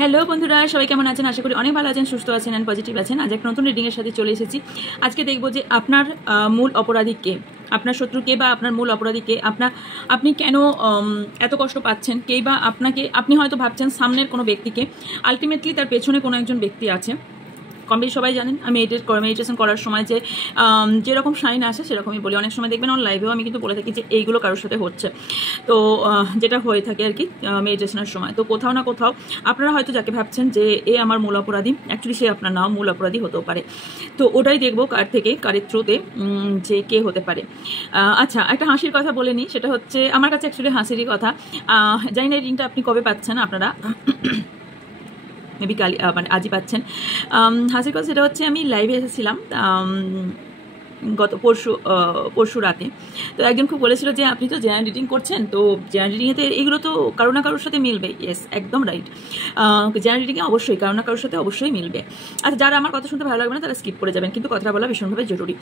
Hello বন্ধুরা, সবাই কেমন আছেন? আশা করি অনেক ভালো আছেন, সুস্থ আছেন এন্ড পজিটিভ আছেন। আজ একটা নতুন রিডিংয়ের সাথে চলে এসেছি। আজকে দেখবো যে আপনার মূল অপরাধী কে, আপনার শত্রু কে বা আপনার মূল অপরাধী কে, আপনি কেন এত কষ্ট পাচ্ছেন, কেই বা আপনাকে, আপনি হয়তো ভাবছেন সামনের কোনো ব্যক্তিকে, আলটিমেটলি তার পেছনে কোনো একজন ব্যক্তি আছে। কম বেশি সবাই জানেন আমি মেডিটেশন করার সময় যে যেরকম সাইন আসে সেরকমই বলি। অনেক সময় দেখবেন অন লাইভেও আমি কিন্তু বলে থাকি যে এইগুলো কারোর সাথে হচ্ছে, তো যেটা হয়ে থাকে আর কি মেডিটেশনের সময়। তো কোথাও না কোথাও আপনারা হয়তো যাকে ভাবছেন যে এ আমার মূল অপরাধী, অ্যাকচুয়ালি সে আপনার নাও মূল অপরাধী হতেও পারে। তো ওটাই দেখবো কার থেকে, কারের থ্রুতে যে কে হতে পারে। আচ্ছা, একটা হাসির কথা বলে নিই, সেটা হচ্ছে আমার কাছে অ্যাকচুয়ালি হাসিরই কথা। জানি না রিংটা আপনি কবে পাচ্ছেন, আপনারা মেবি কালি মানে আজই পাচ্ছেন। হাসির কথা সেটা হচ্ছে আমি লাইভে এসেছিলাম গত পরশু রাতে। তো একজন খুব বলেছিল যে আপনি তো জেনারেল রিডিং করছেন, তো জেনারেল রিডিংয়েতে এগুলো তো কারো না কারোর সাথে মিলবে। ইয়েস, একদম রাইট। জেনারেল রিডিংয়ে অবশ্যই কারো না কারোর সাথে অবশ্যই মিলবে। আচ্ছা, যারা আমার কথা শুনতে ভালো লাগবে না তারা স্কিপ করে যাবেন, কিন্তু কথাটা বলা ভীষণভাবে জরুরি।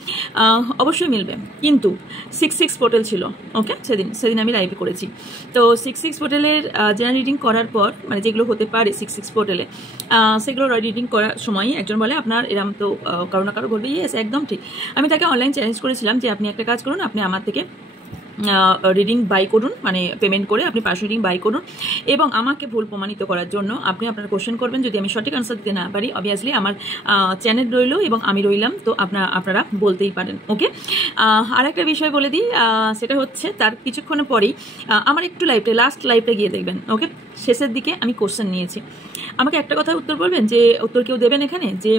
অবশ্যই মিলবে, কিন্তু 6-6 পোর্টাল ছিল। ওকে, সেদিন আমি লাইভে করেছি। তো 6-6 পোর্টালের জেনারেল রিডিং করার পর, মানে যেগুলো হতে পারে 6-6 পোর্টালে, সেগুলো রিডিং করার সময় একজন বলে আপনার এরম তো কারো না কারো বলবে। ইয়েস, একদম ঠিক। আমি তাকে অনলাইন চ্যালেঞ্জ করেছিলাম যে আপনি একটা কাজ করুন, আপনি আমার থেকে রিডিং বাই করুন, মানে পেমেন্ট করে আপনি পার্সোনাল রিডিং বাই করুন, এবং আমাকে ভুল প্রমাণিত করার জন্য আপনি আপনার কোশ্চেন করবেন। যদি আমি সঠিক আনসার দিতে না পারি, অবভিয়াসলি আমার চ্যানেল রইল এবং আমি রইলাম, তো আপনারা বলতেই পারেন। ওকে, আর একটা বিষয় বলে দিই, সেটা হচ্ছে তার কিছুক্ষণের পরেই আমার একটু লাস্ট লাইভটা গিয়ে দেখবেন। ওকে, শেষের দিকে আমি কোশ্চেন নিয়েছি। আমাকে একটা কথা উত্তর বলবেন, যে উত্তর কেউ দেবেন এখানে, যে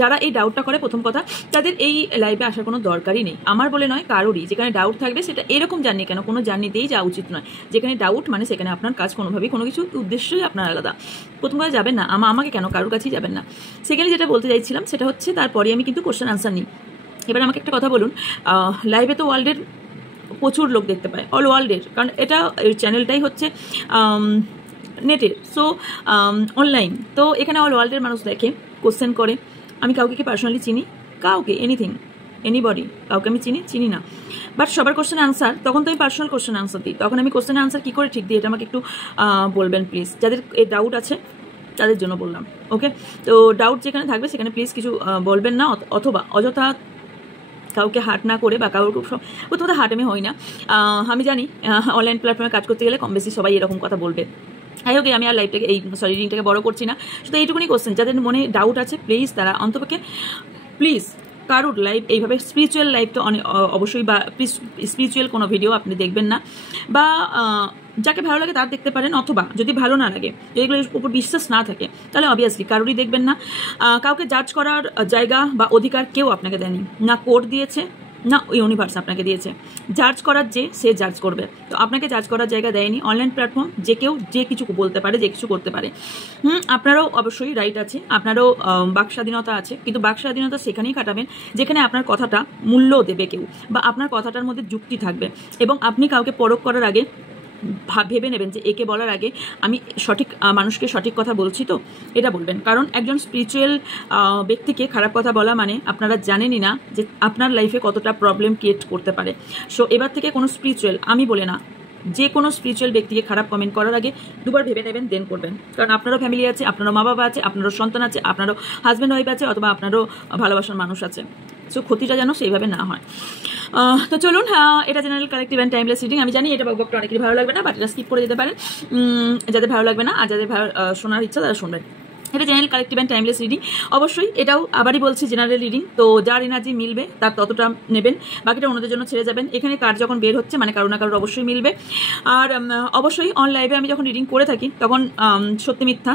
যারা এই ডাউটটা করে, প্রথম কথা তাদের এই লাইভে আসার কোনো দরকারই নেই। আমার বলে নয়, কারোরই। যেখানে ডাউট থাকবে সেটা এরকম জার্নি কেন, কোনো জার্নিতেই যাওয়া উচিত নয়। যেখানে ডাউট মানে সেখানে আপনার কাজ কোনোভাবেই, কোনো কিছু উদ্দেশ্যই আপনার আলাদা। প্রথম কথা যাবেন না, আমাকে কেন, কারোর কাছেই যাবেন না। সেখানে যেটা বলতে চাইছিলাম সেটা হচ্ছে তারপরে আমি কিন্তু কোশ্চেন আনসার নিই। এবার আমাকে একটা কথা বলুন, লাইভে তো ওয়ার্ল্ডের প্রচুর লোক দেখতে পায়, অল ওয়ার্ল্ডের, কারণ এটা চ্যানেলটাই হচ্ছে নেটের, সো অনলাইন। তো এখানে অল ওয়ার্ল্ডের মানুষ দেখে, কোশ্চেন করে। আমি কাউকে কি পার্সোনালি চিনি? কাউকে, এনিবডি, কাউকে আমি চিনি না। বাট সবার কোশ্চেন আনসার, তখন তো আমি পার্সোনাল কোশ্চেন আনসার দিই। তখন আমি কোশ্চেন আনসার কী করে ঠিক দিই, এটা আমাকে একটু বলবেন প্লিজ। যাদের এই ডাউট আছে তাদের জন্য বললাম। ওকে, তো ডাউট যেখানে থাকবে সেখানে প্লিজ কিছু বলবেন না, অথবা অযথা কাউকে হার্ট না করে, বা কাউকে প্রথমত হার্ট আমি হই না। আমি জানি অনলাইন প্ল্যাটফর্মে কাজ করতে গেলে কম বেশি সবাই এরকম কথা বলবে। যাই হোক, আমি আর লাইভটাকে রিডিংটাকে বড় করছি না। শুধু এইটুকুনি কোশ্চেন, যাদের মনে ডাউট আছে প্লিজ তারা অন্তপক্ষে প্লিজ কারোর লাইভ এইভাবে স্পিরিচুয়াল লাইভ তো অবশ্যই, বা স্পিরিচুয়াল কোনো ভিডিও আপনি দেখবেন না, বা যাকে ভালো লাগে তার দেখতে পারেন, অথবা যদি ভালো না লাগে, যদি এগুলোর উপর বিশ্বাস না থাকে, তাহলে অবভিয়াসলি কারোরই দেখবেন না। কাউকে জাজ করার জায়গা বা অধিকার কেউ আপনাকে দেয়নি, না কোর্ট দিয়েছে না ইউনিভার্স আপনাকে দিয়েছে। জাজ করার সে জাজ করবে, তো আপনাকে জাজ করার জায়গা দেয়নি। অনলাইন প্ল্যাটফর্ম, যে কেউ যে কিছু বলতে পারে, যে কিছু করতে পারে। আপনারও অবশ্যই রাইট আছে, আপনারও বাক স্বাধীনতা আছে, কিন্তু বাক স্বাধীনতা সেখানেই কাটাবেন যেখানে আপনার কথাটা মূল্য দেবে কেউ, বা আপনার কথাটার মধ্যে যুক্তি থাকবে, এবং আপনি কাউকে পরখ করার আগে ভেবে নেবেন যে একে বলার আগে আমি সঠিক মানুষকে সঠিক কথা বলছি তো, এটা বলবেন। কারণ একজন স্পিরিচুয়াল ব্যক্তিকে খারাপ কথা বলা মানে আপনারা জানেনই না যে আপনার লাইফে কতটা প্রবলেম ক্রিয়েট করতে পারে। সো এবার থেকে কোনো স্পিরিচুয়াল, আমি বলে না, যে কোনো স্পিরিচুয়াল ব্যক্তিকে খারাপ কমেন্ট করার আগে দুবার ভেবে নেবেন, দেন করবেন। কারণ আপনারও ফ্যামিলি আছে, আপনারও মা বাবা আছে, আপনারও সন্তান আছে, আপনারও হাজব্যান্ড ওয়াইফ আছে, অথবা আপনারও ভালোবাসার মানুষ আছে। সো ক্ষতিটা যেন সেইভাবে না হয়। তো চলুন, এটা general collective and timeless reading. আমি জানি এটা বকবকটা অনেকেরই ভালো লাগবে না, বাট এটা স্কিপ করে যেতে পারেন যাদের ভালো লাগবে না, আর যাদের শোনার ইচ্ছা তারা শুনবেন। এটা general collective and timeless reading. অবশ্যই এটাও আবারই বলছি জেনারেল রিডিং, তো যার এনার্জি মিলবে তার ততটা নেবেন, বাকিটা অন্যদের জন্য ছেড়ে যাবেন। এখানে কার্ড যখন বের হচ্ছে মানে কারো না কারোর অবশ্যই মিলবে। আর অবশ্যই অন লাইভে আমি যখন রিডিং করে থাকি তখন সত্যি মিথ্যা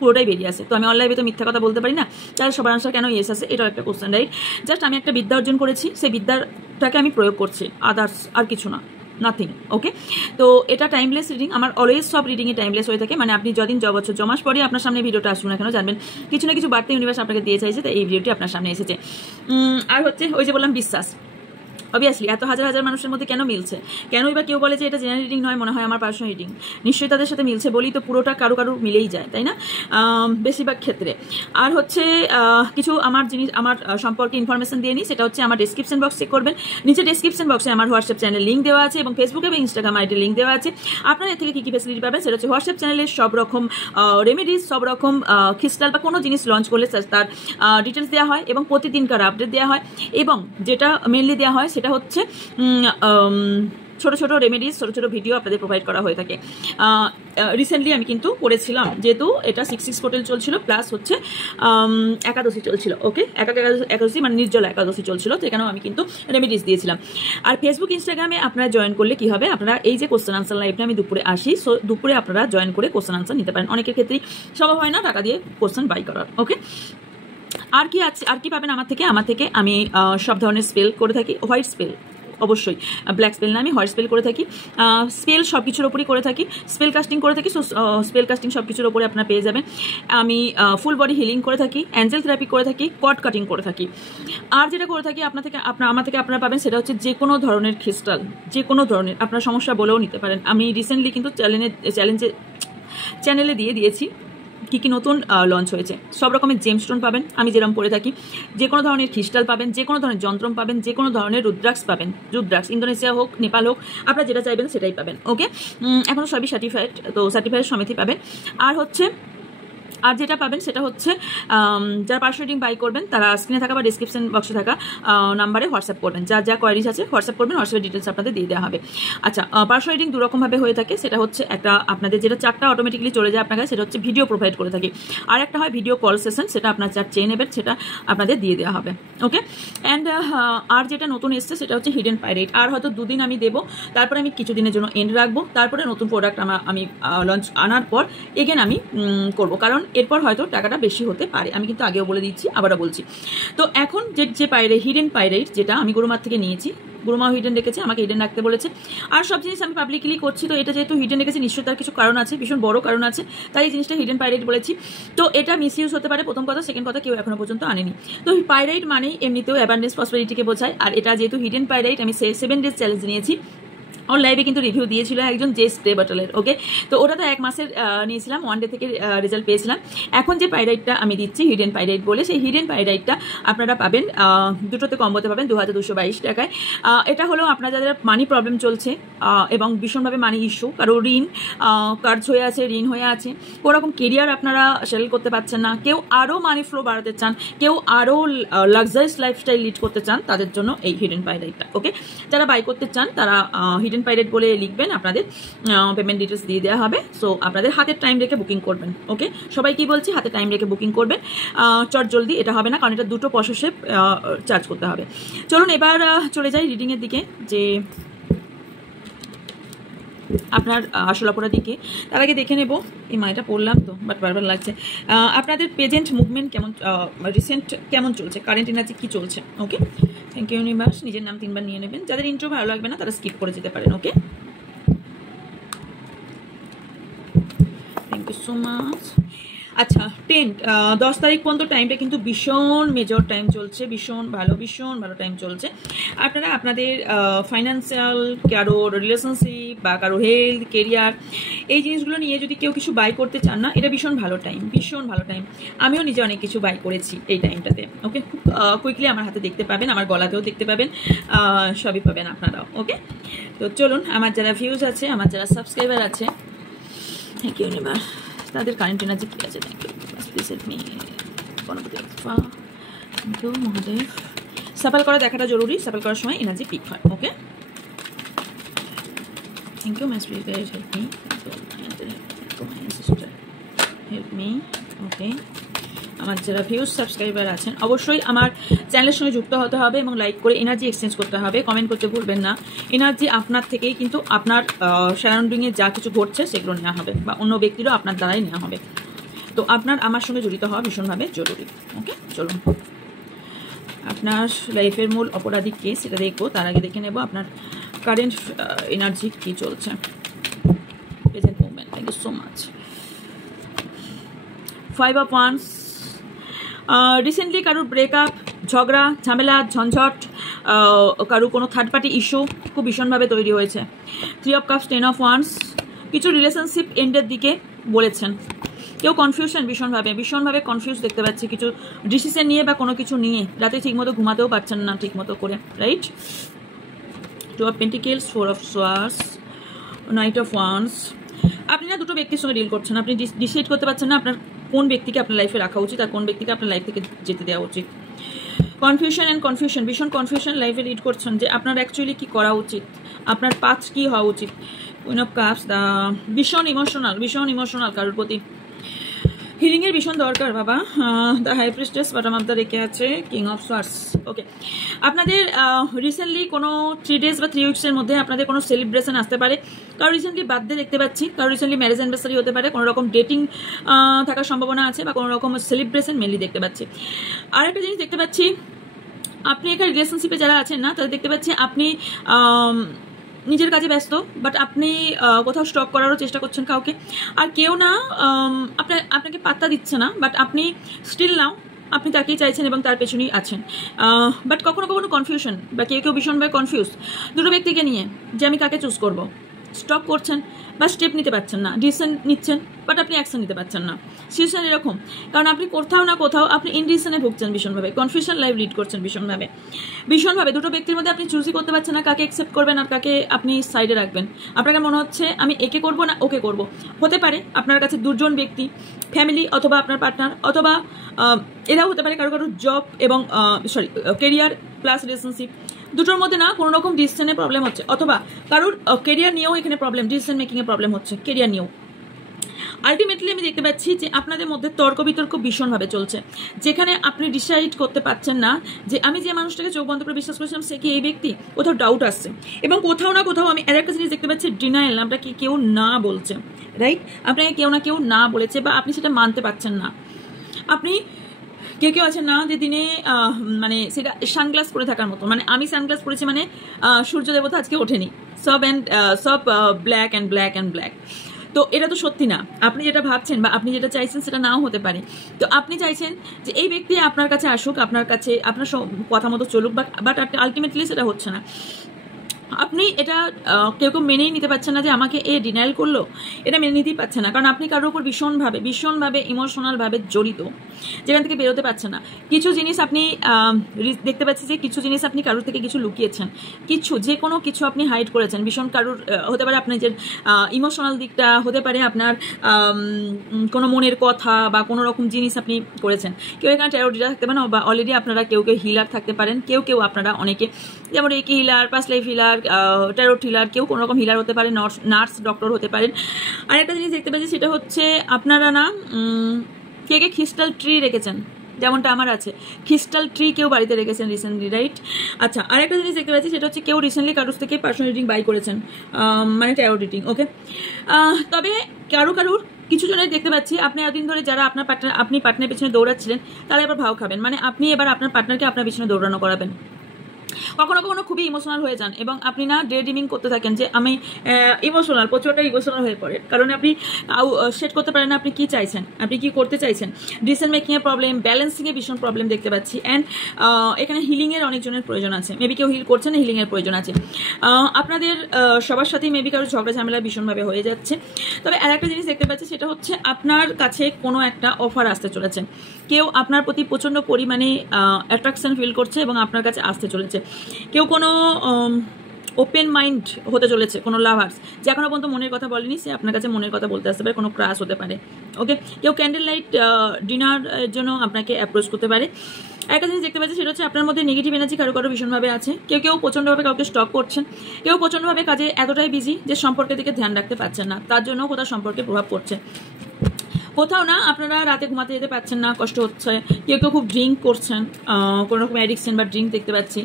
পুরোটাই বেরিয়ে আসে। তো আমি অনলাইনে তো মিথ্যা কথা বলতে পারি না, তাহলে সবার আনসার কেন ইয়েস আসে, এটাও একটা কোশ্চেন, রাইট? জাস্ট আমি একটা বিদ্যা অর্জন করেছি, সেই বিদ্যাটাকে আমি প্রয়োগ করছি, আদার্স আর কিছু না, নাথিং। ওকে, তো এটা টাইমলেস রিডিং। আমার অলওয়েজ সব রিডিংয়ে টাইমলেস হয়ে থাকে, মানে আপনি যদিন বছর মাস পরে আপনার সামনে ভিডিওটা আসুন না কেন, জানবেন কিছু না কিছু বার্তা ইউনিভার্স আপনাকে দিয়ে চাইছে, তাই এই ভিডিওটি আপনার সামনে এসেছে। আর হচ্ছে ওই যে বললাম বিশ্বাস, অবভিয়াসলি এত হাজার হাজার মানুষের মধ্যে কেন মিলছে? কেনই বা কেউ বলে যে এটা জেনারেল রিডিং নয়, মনে হয় আমার পার্সোনাল রিডিং? নিশ্চয়ই তাদের সাথে মিলছে বলেই তো পুরোটা কারো কারো মিলেই যায়, তাই না? বেশিরভাগ ক্ষেত্রে। আর হচ্ছে কিছু আমার জিনিস, আমার সম্পর্কে ইনফরমেশন দিয়ে নিই, সেটা হচ্ছে আমার ডেসক্রিপশন বক্স চেক করবেন। নিচে ডেসক্রিপশন বক্সে আমার হোয়াটসঅ্যাপ চ্যানেল লিঙ্ক দেওয়া আছে এবং ফেসবুক এবং ইনস্টাগ্রাম আইডি লিঙ্ক দেওয়া আছে। আপনারা এর থেকে কী কী ফেসিলিটি পাবেন সেটা হচ্ছে হোয়াটসঅ্যাপ চ্যানেলে সব রকম রেমেডিজ, সব রকম ক্রিস্টাল বা কোনো জিনিস লঞ্চ করলে তার ডিটেলস দেওয়া হয় এবং প্রতিদিনকার আপডেট দেওয়া হয়। এবং যেটা মেনলি দেওয়া হয় সেটা হচ্ছে ছোটো ছোটো রেমেডিজ, ছোটো ছোটো ভিডিও আপনাদের প্রোভাইড করা হয়ে থাকে। রিসেন্টলি আমি কিন্তু করেছিলাম, যেহেতু এটা 6/6 পোর্টাল চলছিল, প্লাস হচ্ছে একাদশী চলছিল। ওকে, একাদশী মানে নির্জলা একাদশী চলছিল, তো এখানেও আমি কিন্তু রেমেডিজ দিয়েছিলাম। আর ফেসবুক ইনস্টাগ্রামে আপনারা জয়েন করলে কি হবে, আপনারা এই যে কোশ্চেন আনসার লাইভটা আমি দুপুরে আসি, সো দুপুরে আপনারা জয়েন করে কোশ্চেন আনসার নিতে পারেন। অনেকের ক্ষেত্রেই সম্ভব হয় না টাকা দিয়ে কোশ্চেন বাই করার। ওকে, আর কি আছে, আর কি পাবেন আমার থেকে? আমি সব ধরনের স্পেল করে থাকি। হোয়াইট স্পেল, অবশ্যই ব্ল্যাক স্পেল না, আমি হোয়াইট স্পেল করে থাকি। স্পেল সব কিছুর ওপরই করে থাকি, স্পেল কাস্টিং করে থাকি। সো স্পেল কাস্টিং সব কিছুর ওপরে আপনারা পেয়ে যাবেন। আমি ফুল বডি হিলিং করে থাকি, অ্যাঞ্জেল থেরাপি করে থাকি, কর্ড কাটিং করে থাকি। আর যেটা করে থাকি আমার থেকে আপনারা পাবেন সেটা হচ্ছে যে কোনো ধরনের ক্রিস্টাল, যে কোনো ধরনের আপনার সমস্যা বলেও নিতে পারেন। আমি রিসেন্টলি কিন্তু চ্যানেলে দিয়েছি কি কি নতুন লঞ্চ হয়েছে। সব রকমের জেমস্টোন পাবেন, আমি যেরকম করে থাকি। যে কোনো ধরনের ক্রিস্টাল পাবেন, যে কোনো ধরনের যন্ত্রম পাবেন, যে কোনো ধরনের রুদ্রাক্স পাবেন। রুদ্রাক্স ইন্দোনেশিয়া হোক, নেপাল হোক, আপনারা যেটা চাইবেন সেটাই পাবেন। ওকে, এখনও সবই সার্টিফাইড, তো সার্টিফাইড সমেতই পাবেন। আর যেটা পাবেন সেটা হচ্ছে যারা পার্সোনাল রিডিং বাই করবেন তারা স্ক্রিনে থাকা বা ডিসক্রিপশন বক্সে থাকা নাম্বারে হোয়াটসঅ্যাপ করবেন। যা কোয়ারিজ আছে হোয়াটসঅ্যাপ করবেন, হোয়াটসঅ্যাপের ডিটেলস আপনাদের দিয়ে দেওয়া হবে। আচ্ছা, পার্সোনাল রিডিং দুরকমভাবে হয়ে থাকে। সেটা হচ্ছে একটা আপনাদের যেটা চারটা অটোমেটিকলি চলে যায় আপনার কাছে, সেটা হচ্ছে ভিডিও প্রোভাইড করে থাকি। আর একটা হয় ভিডিও কল সেশন, সেটা আপনার যার চেয়ে নেবেন সেটা আপনাদের দিয়ে দেওয়া হবে। ওকে, অ্যান্ড আর যেটা নতুন এসছে সেটা হচ্ছে হিডেন পাইরেট। আর হয়তো 2 দিন আমি দেবো, তারপরে আমি কিছুদিনের জন্য এন্ড রাখবো, তারপরে নতুন প্রোডাক্ট আমি লঞ্চ আনার পর এগেন আমি করবো, কারণ এরপর হয়তো টাকাটা বেশি হতে পারে। আমি কিন্তু আগেও বলে দিচ্ছি, আবারও বলছি। তো এখন যে হিডেন পাইরেট যেটা আমি গুরুমার থেকে নিয়েছি, গুরুমাও হিডেন রেখেছে, আমাকে হিডেন রাখতে বলেছে। আর সব জিনিস আমি পাবলিকলি করছি, তো এটা যেহেতু হিডেন রেখেছি নিশ্চয়ই তার কিছু কারণ আছে, ভীষণ বড় কারণ আছে, তাই এই জিনিসটা হিডেন পাইরেট বলেছি। তো এটা মিস ইউজ হতে পারে, প্রথম কথা। সেকেন্ড কথা, কেউ এখনো পর্যন্ত আনেনি। তো পাইরেট মানেই এমনিতেও অ্যাবান্ডেন্স প্রসপেরিটিকে বোঝায়। আর এটা যেহেতু হিডেন পাইরেট, আমি 7 ডেজ চ্যালেঞ্জ নিয়েছি। ওর লাইভে কিন্তু রিভিউ দিয়েছিল একজন জে স্প্রে বটলের। ওকে, তো ওটা তো 1 মাসের নিয়েছিলাম, 1 ডে থেকে রেজাল্ট পেয়েছিলাম। এখন যে পাইরাইটটা আমি দিচ্ছি হিডেন পাইরাইট বলে, সেই হিডেন পাইরাইটটা আপনারা পাবেন দুটোতে কম্বোতে পাবেন 2222 টাকায়। এটা হলো আপনার যাদের মানি প্রবলেম চলছে এবং ভীষণভাবে মানি ইস্যু, কারো ঋণ কার্জ হয়ে আছে, ঋণ হয়ে আছে, কোনোরকম কেরিয়ার আপনারা সেটেল করতে পারছেন না, কেউ আরও মানি ফ্লো বাড়াতে চান, কেউ আরও লাক্সারিয়াস লাইফস্টাইল লিড করতে চান, তাদের জন্য এই হিডেন পাইরাইটটা। ওকে, যারা বাই করতে চান তারা হিডেন পাইরেট বলে লিখবেন, আপনাদের পেমেন্ট ডিটেলস দিয়ে দেওয়া হবে। সো আপনাদের হাতের টাইম রেখে বুকিং করবেন। ওকে, সবাই কি বলছি, হাতে টাইম রেখে বুকিং করবেন। চট জলদি এটা হবে না, কারণ এটা 2টো প্রসেসে চার্জ করতে হবে। চলুন এবার চলে যাই রিডিংয়ের দিকে, যে আপনার আসল অপরাধীকে। তার আগে দেখে নেব, এই মাইটা পড়লাম তো বাট বারবার লাগছে, আপনাদের প্রেজেন্ট মুভমেন্ট কেমন, রিসেন্ট কেমন চলছে, কারেন্ট এনার্জি কি চলছে। ওকে, থ্যাংক ইউ ইউনিভার্স। নিজের নাম 3 বার নিয়ে নেবেন। যাদের ইন্ট্রো ভালো লাগবে না তারা স্কিপ করে যেতে পারেন। ওকে, থ্যাংক ইউ সো মাচ। আচ্ছা, 10 তারিখ পর্যন্ত টাইমটা কিন্তু ভীষণ মেজর টাইম চলছে, ভীষণ ভালো টাইম চলছে। আপনারা আপনাদের ফাইন্যান্সিয়াল, কারো রিলেশনশিপ বা কারো হেলথ, কেরিয়ার, এই জিনিসগুলো নিয়ে যদি কেউ কিছু বাই করতে চান না, এটা ভীষণ ভালো টাইম। আমিও নিজে অনেক কিছু বাই করেছি এই টাইমটাতে। ওকে, খুব কুইকলি আমার হাতে দেখতে পাবেন, আমার গলাতেও দেখতে পাবেন, সবই পাবেন আপনারাও। ওকে, তো চলুন, আমার যারা ভিউজ আছে, আমার যারা সাবস্ক্রাইবার আছে, থ্যাংক ইউ ইউনিভার্স, তাদের কারেন্ট এনার্জি কি আছে। Thank you, please help me. Ganapati thank you Mahadev. Shuffle করা দেখাটা জরুরি, সাফল করার সময় এনার্জি পিক হয়। Okay, thank you my spirit guide, help me, help me. Okay, আমার যারা ভিউজ সাবস্ক্রাইবার আছেন অবশ্যই আমার চ্যানেলের সঙ্গে যুক্ত হতে হবে এবং লাইক করে এনার্জি এক্সচেঞ্জ করতে হবে, কমেন্ট করতে ভুলবেন না। এনার্জি আপনার থেকেই কিন্তু আপনার সারাউন্ডিংয়ে যা কিছু ঘটছে সেগুলো নেওয়া হবে, বা অন্য ব্যক্তিরও আপনার দ্বারাই নেওয়া হবে। তো আপনার আমার সঙ্গে জড়িত হওয়া ভীষণভাবে জরুরি। ওকে, চলুন আপনার লাইফের মূল অপরাধী কে সেটা দেখবো। তার আগে দেখে নেব আপনার কারেন্ট এনার্জি কী চলছে, present movement. Thank you so much. 5 of Wands, recently কারোর ব্রেকআপ, ঝগড়া, ঝামেলা, ঝঞ্ঝট, কারো কোনো থার্ড পার্টি ইস্যু খুব ভীষণভাবে তৈরি হয়েছে। 3 of Cups 10 of Wands, কিছু রিলেশনশিপ এন্ডের দিকে বলেছেন। কেউ কনফিউশন ভীষণভাবে কনফিউজ দেখতে পাচ্ছি কিছু ডিসিশন নিয়ে বা কোনো কিছু নিয়ে, রাতে ঠিকমতো ঘুমাতেও পারছেন না ঠিকমতো করে, right? 2 of Pentacles, 4 of Swords, Knight of Wands। আপনি না দুটো ব্যক্তির সঙ্গে ডিল করছেন, আপনি ডিসাইড করতে পারছেন না আপনার কোন ব্যক্তিকে আপনার লাইফে রাখা উচিত আর কোন ব্যক্তিকে আপনার লাইফ থেকে যেতে দেওয়া উচিত। কনফিউশন ভীষণ কনফিউশন লাইফে লিড করছেন যে আপনার অ্যাকচুয়ালি কি করা উচিত, আপনার পাথ কি হওয়া উচিত। কুইন অফ কাপস, ভীষণ ইমোশনাল কারোর প্রতি, হিলিংয়ের ভীষণ দরকার বাবা। The high priestess bottom of the রেখে আছে, কিং অফ সোয়ার্ডস। ওকে, আপনাদের রিসেন্টলি কোনো 3 days বা 3 weeks মধ্যে আপনাদের কোনো সেলিব্রেশন আসতে পারে। কারো রিসেন্টলি বার্থডে দেখতে পাচ্ছি, কারো রিসেন্টলি ম্যারেজ অ্যানিভার্সারি হতে পারে, কোনো রকম ডেটিং থাকার সম্ভাবনা আছে বা কোনো রকম সেলিব্রেশন মেনলি দেখতে পাচ্ছি। আর একটা জিনিস দেখতে পাচ্ছি, আপনি এখানে রিলেশনশিপে যারা আছেন না তাদের দেখতে পাচ্ছি আপনি নিজের কাজে ব্যস্ত, বাট আপনি কোথাও স্টক করারও চেষ্টা করছেন কাউকে, আর কেউ না আপনাকে পাত্তা দিচ্ছে না, বাট আপনি স্টিল নাও আপনি তাকেই চাইছেন এবং তার পেছনেই আছেন। বাট কখনো কনফিউশন বা কেউ ভীষণভাবে কনফিউজ দুটো ব্যক্তিকে নিয়ে যে আমি কাকে চুজ করব। স্টপ করছেন বা স্টেপ নিতে পারছেন না, ডিসিশন নিচ্ছেন বাট আপনি অ্যাকশন নিতে পারছেন না। সিচুয়েশন এরকম, কারণ আপনি কোথাও না কোথাও আপনি ইনডিসিশনে ভুগছেন ভীষণভাবে, কনফিউশন লাইফ লিড করছেন ভীষণভাবে। দুটো ব্যক্তির মধ্যে আপনি চুজই করতে পারছেন না কাকে অ্যাকসেপ্ট করবেন আর কাকে আপনি সাইডে রাখবেন। আপনাকে মনে হচ্ছে আমি একে করব না ওকে করব। হতে পারে আপনার কাছে দুজন ব্যক্তি, ফ্যামিলি অথবা আপনার পার্টনার, অথবা এরাও হতে পারে কারো জব এবং কেরিয়ার প্লাস রিলেশনশিপ, দুটোর মধ্যে না কোনো রকম ডিসিশনে প্রবলেম হচ্ছে, অথবা কারোর কেরিয়ার নিয়েও এখানে প্রবলেম, ডিসিশন মেকিংয়ে প্রবলেম হচ্ছে কেরিয়ার নিয়েও। আলটিমেটলি আমি দেখতে পাচ্ছি যে আপনাদের মধ্যে তর্ক বিতর্ক ভীষণভাবে চলছে, যেখানে আপনি ডিসাইড করতে পারছেন না যে আমি যে মানুষটাকে চোখ বন্ধ করে বিশ্বাস করেছিলাম সে কি এই ব্যক্তি। কোথাও ডাউট আসছে এবং কোথাও না কোথাও আমি আর একটা জিনিস দেখতে পাচ্ছি, ডিনায়াল, আপনাকে কেউ না বলছে, রাইট? আপনাকে কেউ না বলেছে বা আপনি সেটা মানতে পারছেন না। আপনি কেউ আছেন না যে দিনে মানে সেটা সানগ্লাস পরে থাকার মতো, মানে আমি সানগ্লাস পরেছি মানে সূর্য দেবতা আজকে ওঠেনি, সব ব্ল্যাক অ্যান্ড ব্ল্যাক। তো এটা তো সত্যি না, আপনি যেটা ভাবছেন বা আপনি যেটা চাইছেন সেটা নাও হতে পারে। তো আপনি চাইছেন যে এই ব্যক্তি আপনার কাছে আসুক, আপনার কাছে আপনার কথা মতো চলুক, বাট আলটিমেটলি সেটা হচ্ছে না। আপনি এটা কেউ মেনেই নিতে পারছেন না যে আমাকে এ ডিনাইল করলো, এটা মেনে নিতেই পারছে না, কারণ আপনি কারোর উপর ভীষণভাবে ইমোশনালভাবে জড়িত, যেখান থেকে বেরোতে পারছেন না। কিছু জিনিস আপনি দেখতে পাচ্ছি যে কিছু জিনিস আপনি কারোর থেকে কিছু লুকিয়েছেন, যে কোনো কিছু আপনি হাইড করেছেন ভীষণ। কারোর হতে পারে আপনার যে ইমোশনাল দিকটা, হতে পারে আপনার কোনো মনের কথা বা কোনো রকম জিনিস আপনি করেছেন। কেউ এখানে ট্যারো রিডার থাকতে পারেন, বা অলরেডি আপনারা কেউ হিলার থাকতে পারেন, কেউ আপনারা অনেকে যেমন reiki healer, past life healer, tarot healer, কেউ কোনো রকম হিলার হতে পারে, নার্স ডক্টর হতে পারেন। আর একটা জিনিস দেখতে পাচ্ছি সেটা হচ্ছে আপনারা না কে ক্রিস্টাল ট্রি রেখেছেন, যেমনটা আমার আছে ক্রিস্টাল ট্রি কেউ বাড়িতে রেখেছেন রিসেন্টলি, রাইট? আচ্ছা, আর একটা জিনিস দেখতে পাচ্ছি সেটা হচ্ছে কেউ রিসেন্টলি কারোর থেকে পার্সোনাল রিডিং বাই করেছেন, মানে ট্যারো রিডিং। ওকে, তবে কারোর কিছু জনের দেখতে পাচ্ছি আপনি এতদিন ধরে যারা আপনি পার্টনারের পেছনে দৌড়াচ্ছিলেন তারা এবার ভাও খাবেন, মানে আপনি এবার আপনার পার্টনারকে আপনার পেছনে দৌড়ানো করাবেন। কখনো খুবই ইমোশনাল হয়ে যান এবং আপনি না ডে ড্রিমিং করতে থাকেন যে আমি ইমোশনাল, প্রচুরটা ইমোশনাল হয়ে পড়ে, কারণ আপনি সেট করতে পারেন না আপনি কি চাইছেন, আপনি কি করতে চাইছেন। ডিসিশন মেকিংয়ের প্রবলেম, ব্যালেন্সিংয়ে ভীষণ প্রবলেম দেখতে পাচ্ছি। অ্যান্ড এখানে হিলিংয়ের অনেকজনের প্রয়োজন আছে, মেবি কেউ হিল করছেন, হিলিংয়ের প্রয়োজন আছে। আপনাদের সবার সাথেই মেবি কারো ঝগড়া ঝামেলা ভীষণভাবে হয়ে যাচ্ছে। তবে আর একটা জিনিস দেখতে পাচ্ছি সেটা হচ্ছে আপনার কাছে কোনো একটা অফার আসতে চলেছে, কেউ আপনার প্রতি প্রচণ্ড পরিমাণে অ্যাট্রাকশন ফিল করছে এবং আপনার কাছে আসতে চলেছে। কেউ কোনো ওপেন মাইন্ড হতে চলেছে, কোনো লাভার্স যে এখনো পর্যন্ত মনের কথা বলেনি সে আপনার কাছে মনের কথা বলতে আসতে পারে, কোনো ক্রাশ হতে পারে। ওকে, কেউ ক্যান্ডেল লাইট ডিনার জন্য আপনাকে অ্যাপ্রোচ করতে পারে। একটা জিনিস দেখতে পাচ্ছি সেটা হচ্ছে আপনার মধ্যে নেগেটিভ এনার্জি কারো ভীষণভাবে আছে, কেউ প্রচণ্ডভাবে কাউকে স্টক করছেন, কেউ প্রচণ্ডভাবে কাজে এতটাই বিজি যে সম্পর্কের দিকে ধ্যান রাখতে পারছেন না, তার জন্য কোথাও সম্পর্কে প্রভাব পড়ছে। কোথাও না আপনারা রাতে ঘুমাতে যেতে পারছেন না, কষ্ট হচ্ছে। কেউ খুব ড্রিঙ্ক করছেন, কোনো রকম অ্যাডিকশন বা ড্রিঙ্ক দেখতে পাচ্ছি।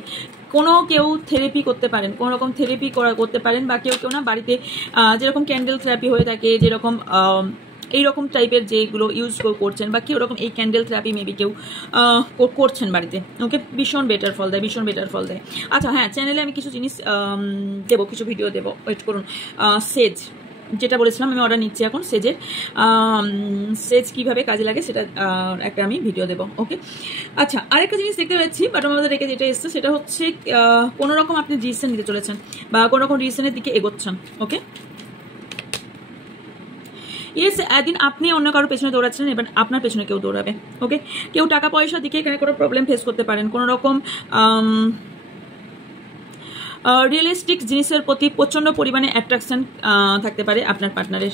কেউ থেরাপি করতে পারেন, কোনো রকম থেরাপি করতে পারেন, বা কেউ না বাড়িতে যেরকম ক্যান্ডেল থেরাপি হয়ে থাকে, যেরকম এইরকম টাইপের যেগুলো ইউজ করছেন, বা কেউ ওরকম এই ক্যান্ডেল থেরাপি মেবি কেউ করছেন বাড়িতে। ওকে, ভীষণ বেটার ফল দেয়। আচ্ছা হ্যাঁ, চ্যানেলে আমি কিছু জিনিস দেবো, কিছু ভিডিও দেবো, ওয়েট করুন। সেজ যেটা বলেছিলাম আমি অর্ডার নিচ্ছি এখন সেজের, সেজ কীভাবে কাজে লাগে সেটা একটা আমি ভিডিও দেবো। ওকে, আচ্ছা আরেকটা জিনিস দেখতে পাচ্ছি বাটন মধ্যে রেখে যেটা এসছে সেটা হচ্ছে কোনো রকম আপনি ডিসিশন নিতে চলেছেন বা কোনো রকম ডিসিশনের দিকে এগোচ্ছেন। ওকে, ইয়েস, একদিন আপনি অন্য কারোর পেছনে দৌড়াচ্ছেন, এবার আপনার পেছনে কেউ দৌড়াবে। ওকে, কেউ টাকা পয়সার দিকে এখানে কোনো প্রবলেম ফেস করতে পারেন, কোনো রকম রিয়েলিস্টিক জিনিসের প্রতি প্রচণ্ড পরিমাণে অ্যাট্রাকশন থাকতে পারে আপনার পার্টনারের।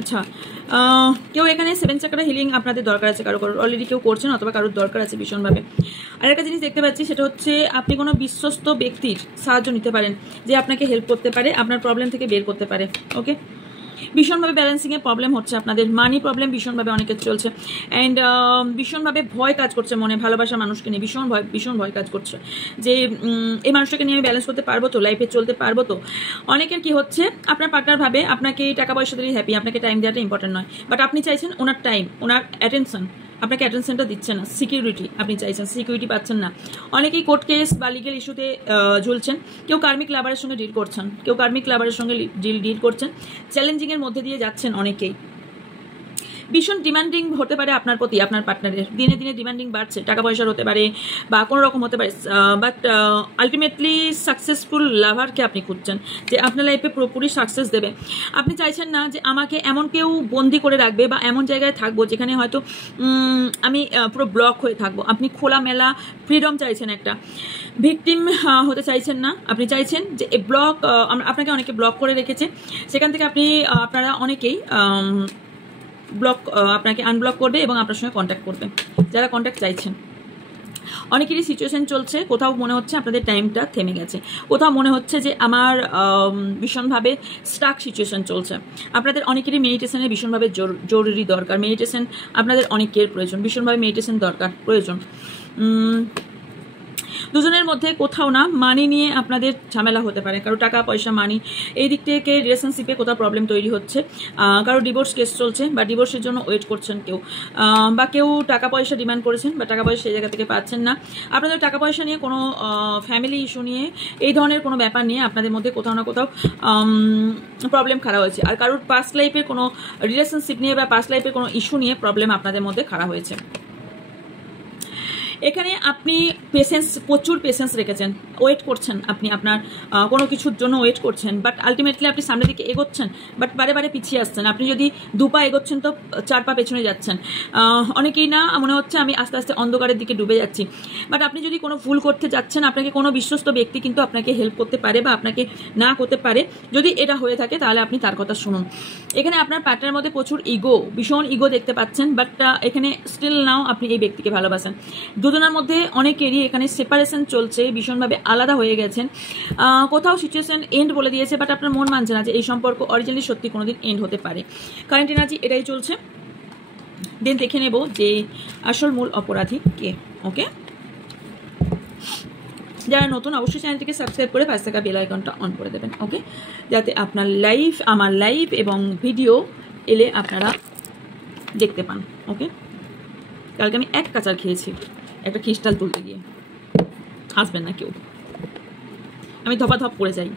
আচ্ছা, কেউ এখানে 7 চাকরা হিলিং আপনাদের দরকার আছে, কারো অলরেডি কেউ করছেন অথবা কারোর দরকার আছে ভীষণভাবে। আর একটা জিনিস দেখতে পাচ্ছি সেটা হচ্ছে আপনি কোনো বিশ্বস্ত ব্যক্তির সাহায্য নিতে পারেন যে আপনাকে হেল্প করতে পারে, আপনার প্রবলেম থেকে বের করতে পারে। ওকে, ভীষণভাবে ব্যালেন্সিংয়ের প্রবলেম হচ্ছে আপনাদের, মানি প্রবলেম ভীষণভাবে অনেকের চলছে অ্যান্ড ভীষণভাবে ভয় কাজ করছে মনে, ভালোবাসা মানুষকে নিয়ে ভীষণ ভয় কাজ করছে যে এই মানুষটাকে নিয়ে আমি ব্যালেন্স করতে পারবো তো, লাইফে চলতে পারবো তো। অনেকের কি হচ্ছে আপনার পার্টনার ভাবে আপনাকে টাকা পয়সা দিলেই হ্যাপি, আপনাকে টাইম দেওয়াটা ইম্পর্টেন্ট নয়, বাট আপনি চাইছেন ওনার টাইম, ওনার অ্যাটেনশন, আপনাকে অ্যাটেনশনটা দিচ্ছে না। সিকিউরিটি আপনি চাইছেন, সিকিউরিটি পাচ্ছেন না। অনেকেই কোর্ট কেস বা লিগেল ইস্যুতে ঝুলছেন, কেউ কার্মিক লাভারের সঙ্গে ডিল করছেন, ডিল করছেন, চ্যালেঞ্জিংয়ের মধ্যে দিয়ে যাচ্ছেন অনেকেই। ভীষণ ডিমান্ডিং হতে পারে আপনার প্রতি আপনার পার্টনারের, দিনে দিনে ডিমান্ডিং বাড়ছে, টাকা পয়সার হতে পারে বা কোনো রকম হতে পারে, বাট আলটিমেটলি সাকসেসফুল লাভারকে আপনি খুঁজছেন যে আপনার লাইফে পুরোপুরি সাকসেস দেবে। আপনি চাইছেন না যে আমাকে এমন কেউ বন্দি করে রাখবে বা এমন জায়গায় থাকবো যেখানে হয়তো আমি পুরো ব্লক হয়ে থাকবো। আপনি খোলামেলা ফ্রিডম চাইছেন, একটা ভিকটিম হতে চাইছেন না। আপনি চাইছেন যে এই ব্লক, আপনাকে অনেকে ব্লক করে রেখেছে, সেখান থেকে আপনারা অনেকেই আপনাকে আনব্লক করবে এবং আপনার সঙ্গে কন্ট্যাক্ট করবে, যারা কন্ট্যাক্ট চাইছেন। অনেকেরই সিচুয়েশন চলছে, কোথাও মনে হচ্ছে আপনাদের টাইমটা থেমে গেছে, কোথাও মনে হচ্ছে যে আমার ভীষণভাবে স্টাক সিচুয়েশন চলছে। আপনাদের অনেকেরই মেডিটেশনের ভীষণভাবে জরুরি দরকার, মেডিটেশন আপনাদের অনেকের প্রয়োজন, ভীষণভাবে মেডিটেশন প্রয়োজন। দুজনের মধ্যে কোথাও না মানি নিয়ে আপনাদের ঝামেলা হতে পারে, কারো টাকা পয়সা মানি এই দিক থেকে রিলেশনশিপে কোথাও প্রবলেম তৈরি হচ্ছে, কারো ডিভোর্স কেস চলছে বা ডিভোর্সের জন্য ওয়েট করছেন কেউ, বা কেউ টাকা পয়সা ডিমান্ড করেছেন বা টাকা পয়সা সেই জায়গা থেকে পাচ্ছেন না। আপনাদের টাকা পয়সা নিয়ে কোনো ফ্যামিলি ইস্যু নিয়ে এই ধরনের কোনো ব্যাপার নিয়ে আপনাদের মধ্যে কোথাও না কোথাও প্রবলেম খাড়া হয়েছে। আর কারোর পাস্ট লাইফের কোনো রিলেশনশিপ নিয়ে বা পাস্ট লাইফের কোনো ইস্যু নিয়ে প্রবলেম আপনাদের মধ্যে খাড়া হয়েছে। এখানে আপনি প্রচুর পেশেন্স রেখেছেন, ওয়েট করছেন, আপনি আপনার কোনো কিছুর জন্য ওয়েট করছেন, বাট আলটিমেটলি আপনি সামনের দিকে এগোচ্ছেন, বাট বারে বারে পিছিয়ে আসছেন। আপনি যদি 2 পা এগোচ্ছেন তো 4 পা পেছনে যাচ্ছেন। অনেকেই না মনে হচ্ছে আমি আস্তে আস্তে অন্ধকারের দিকে ডুবে যাচ্ছি, বাট আপনি যদি কোনো ভুল করতে যাচ্ছেন আপনাকে কোনো বিশ্বস্ত ব্যক্তি কিন্তু আপনাকে হেল্প করতে পারে বা আপনাকে না করতে পারে। যদি এটা হয়ে থাকে তাহলে আপনি তার কথা শুনুন। এখানে আপনার পার্টনারের মধ্যে প্রচুর ভীষণ ইগো দেখতে পাচ্ছেন, বাট এখানে স্টিল নাও আপনি এই ব্যক্তিকে ভালোবাসেন। দুজনের মধ্যে অনেকেরই এখানে সেপারেশন চলছে, ভীষণভাবে আলাদা হয়ে গেছেন, কোথাও সিচুয়েশন এন্ড বলে দিয়েছে, বাট আপনার মন মানছে না যে এই সম্পর্ক অরিজিনালি সত্যি কোনোদিন এন্ড হতে পারে। কারেন্ট এনার্জি এটাই চলছে। দেন দেখে নেব যে আসল মূল অপরাধী কে। ওকে, যারা নতুন অবশ্যই চ্যানেলটিকে সাবস্ক্রাইব করে পাশে থাকা বেল আইকনটা অন করে দেবেন। ওকে, যাতে আপনার আমার লাইভ এবং ভিডিও এলে আপনারা দেখতে পান। ওকে, কালকে আমি 1 কাঁচার খেয়েছি একটা ক্রিস্টাল তুলতে গিয়ে, হাসবেন না কেউ, আমি ধপাধপ পড়ে যাই।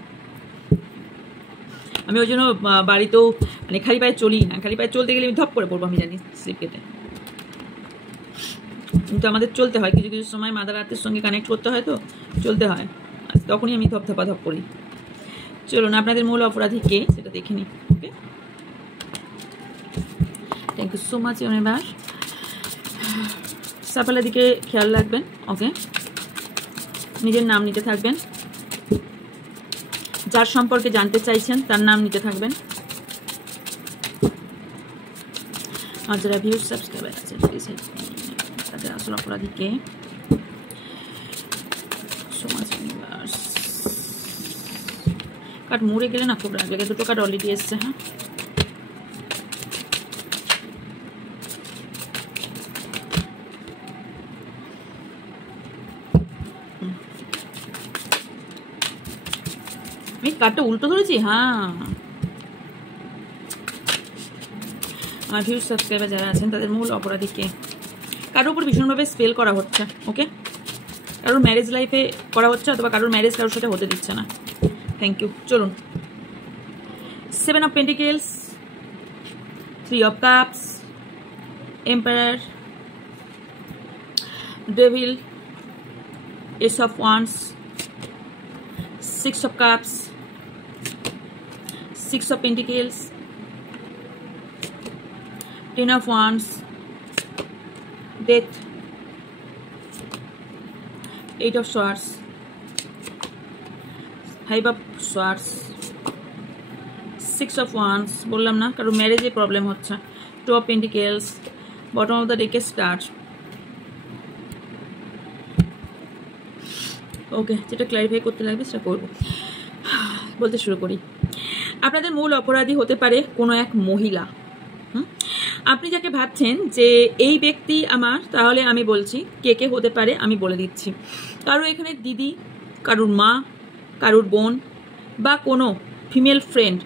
আমি ওই জন্য বাড়িতেও মানে খালি পায়ে চলি না, খালি পায়ে চলতে গেলে আমি ধপ করে পড়বো, আমি জানি স্লিপ কেটে। কিন্তু আমাদের চলতে হয়, কিছু কিছু সময় মাদার আর্থের সঙ্গে কানেক্ট করতে হয়, তো চলতে হয়, তখনই আমি ধপধপ করি। চলুন আপনাদের মূল অপরাধী কে সেটা দেখে নিই। Okay, thank you so much universe. সাফালের দিকে খেয়াল রাখবেন। ওকে, নিজের নাম নিতে থাকবেন, যার সম্পর্কে জানতে চাইছেন তার নাম নিতে থাকবেন। আর যারা ভিউজ সাবস্ক্রাইবার আছে তাদের আসল অপরাধী কে। কার্ড মরে গেলে না খুব রাগ লাগে, 2টো কার্ড অলরেডি এসছে। হ্যাঁ, আমি কার্ডটা উল্টো ধরেছি। হ্যাঁ, আমার ভিউজ সাবস্ক্রাইবার যারা আছেন তাদের মূল অপরাধী কে। কারোর উপর ভীষণভাবে স্পেল করা হচ্ছে। ওকে, কারোর ম্যারেজ লাইফে করা হচ্ছে অথবা কারোর ম্যারেজ কারোর সাথে হতে দিচ্ছে না। Thank you. চলুন 7 of Pentacles, 3 of Cups, Emperor, Devil, Ace of Wands, 6 of Cups, 6 of Pentacles, 10 of Wands, Death, 8 of Swords, 5 of Swords, 6 of Wands, বললাম না কারণ ম্যারেজে প্রবলেম হচ্ছে, 2 of Pentacles, bottom of the deck start. ওকে, যেটা clarify করতে লাগবে সেটা করবো। বলতে শুরু করি। আপনাদের মূল অপরাধী হতে পারে কোনো এক মহিলা। আপনি যাকে ভাবছেন যে এই ব্যক্তি আমার, তাহলে আমি বলছি কে কে হতে পারে আমি বলে দিচ্ছি। কারো এখানে দিদি, কারুর মা, কারুর বোন বা কোনো ফিমেল ফ্রেন্ড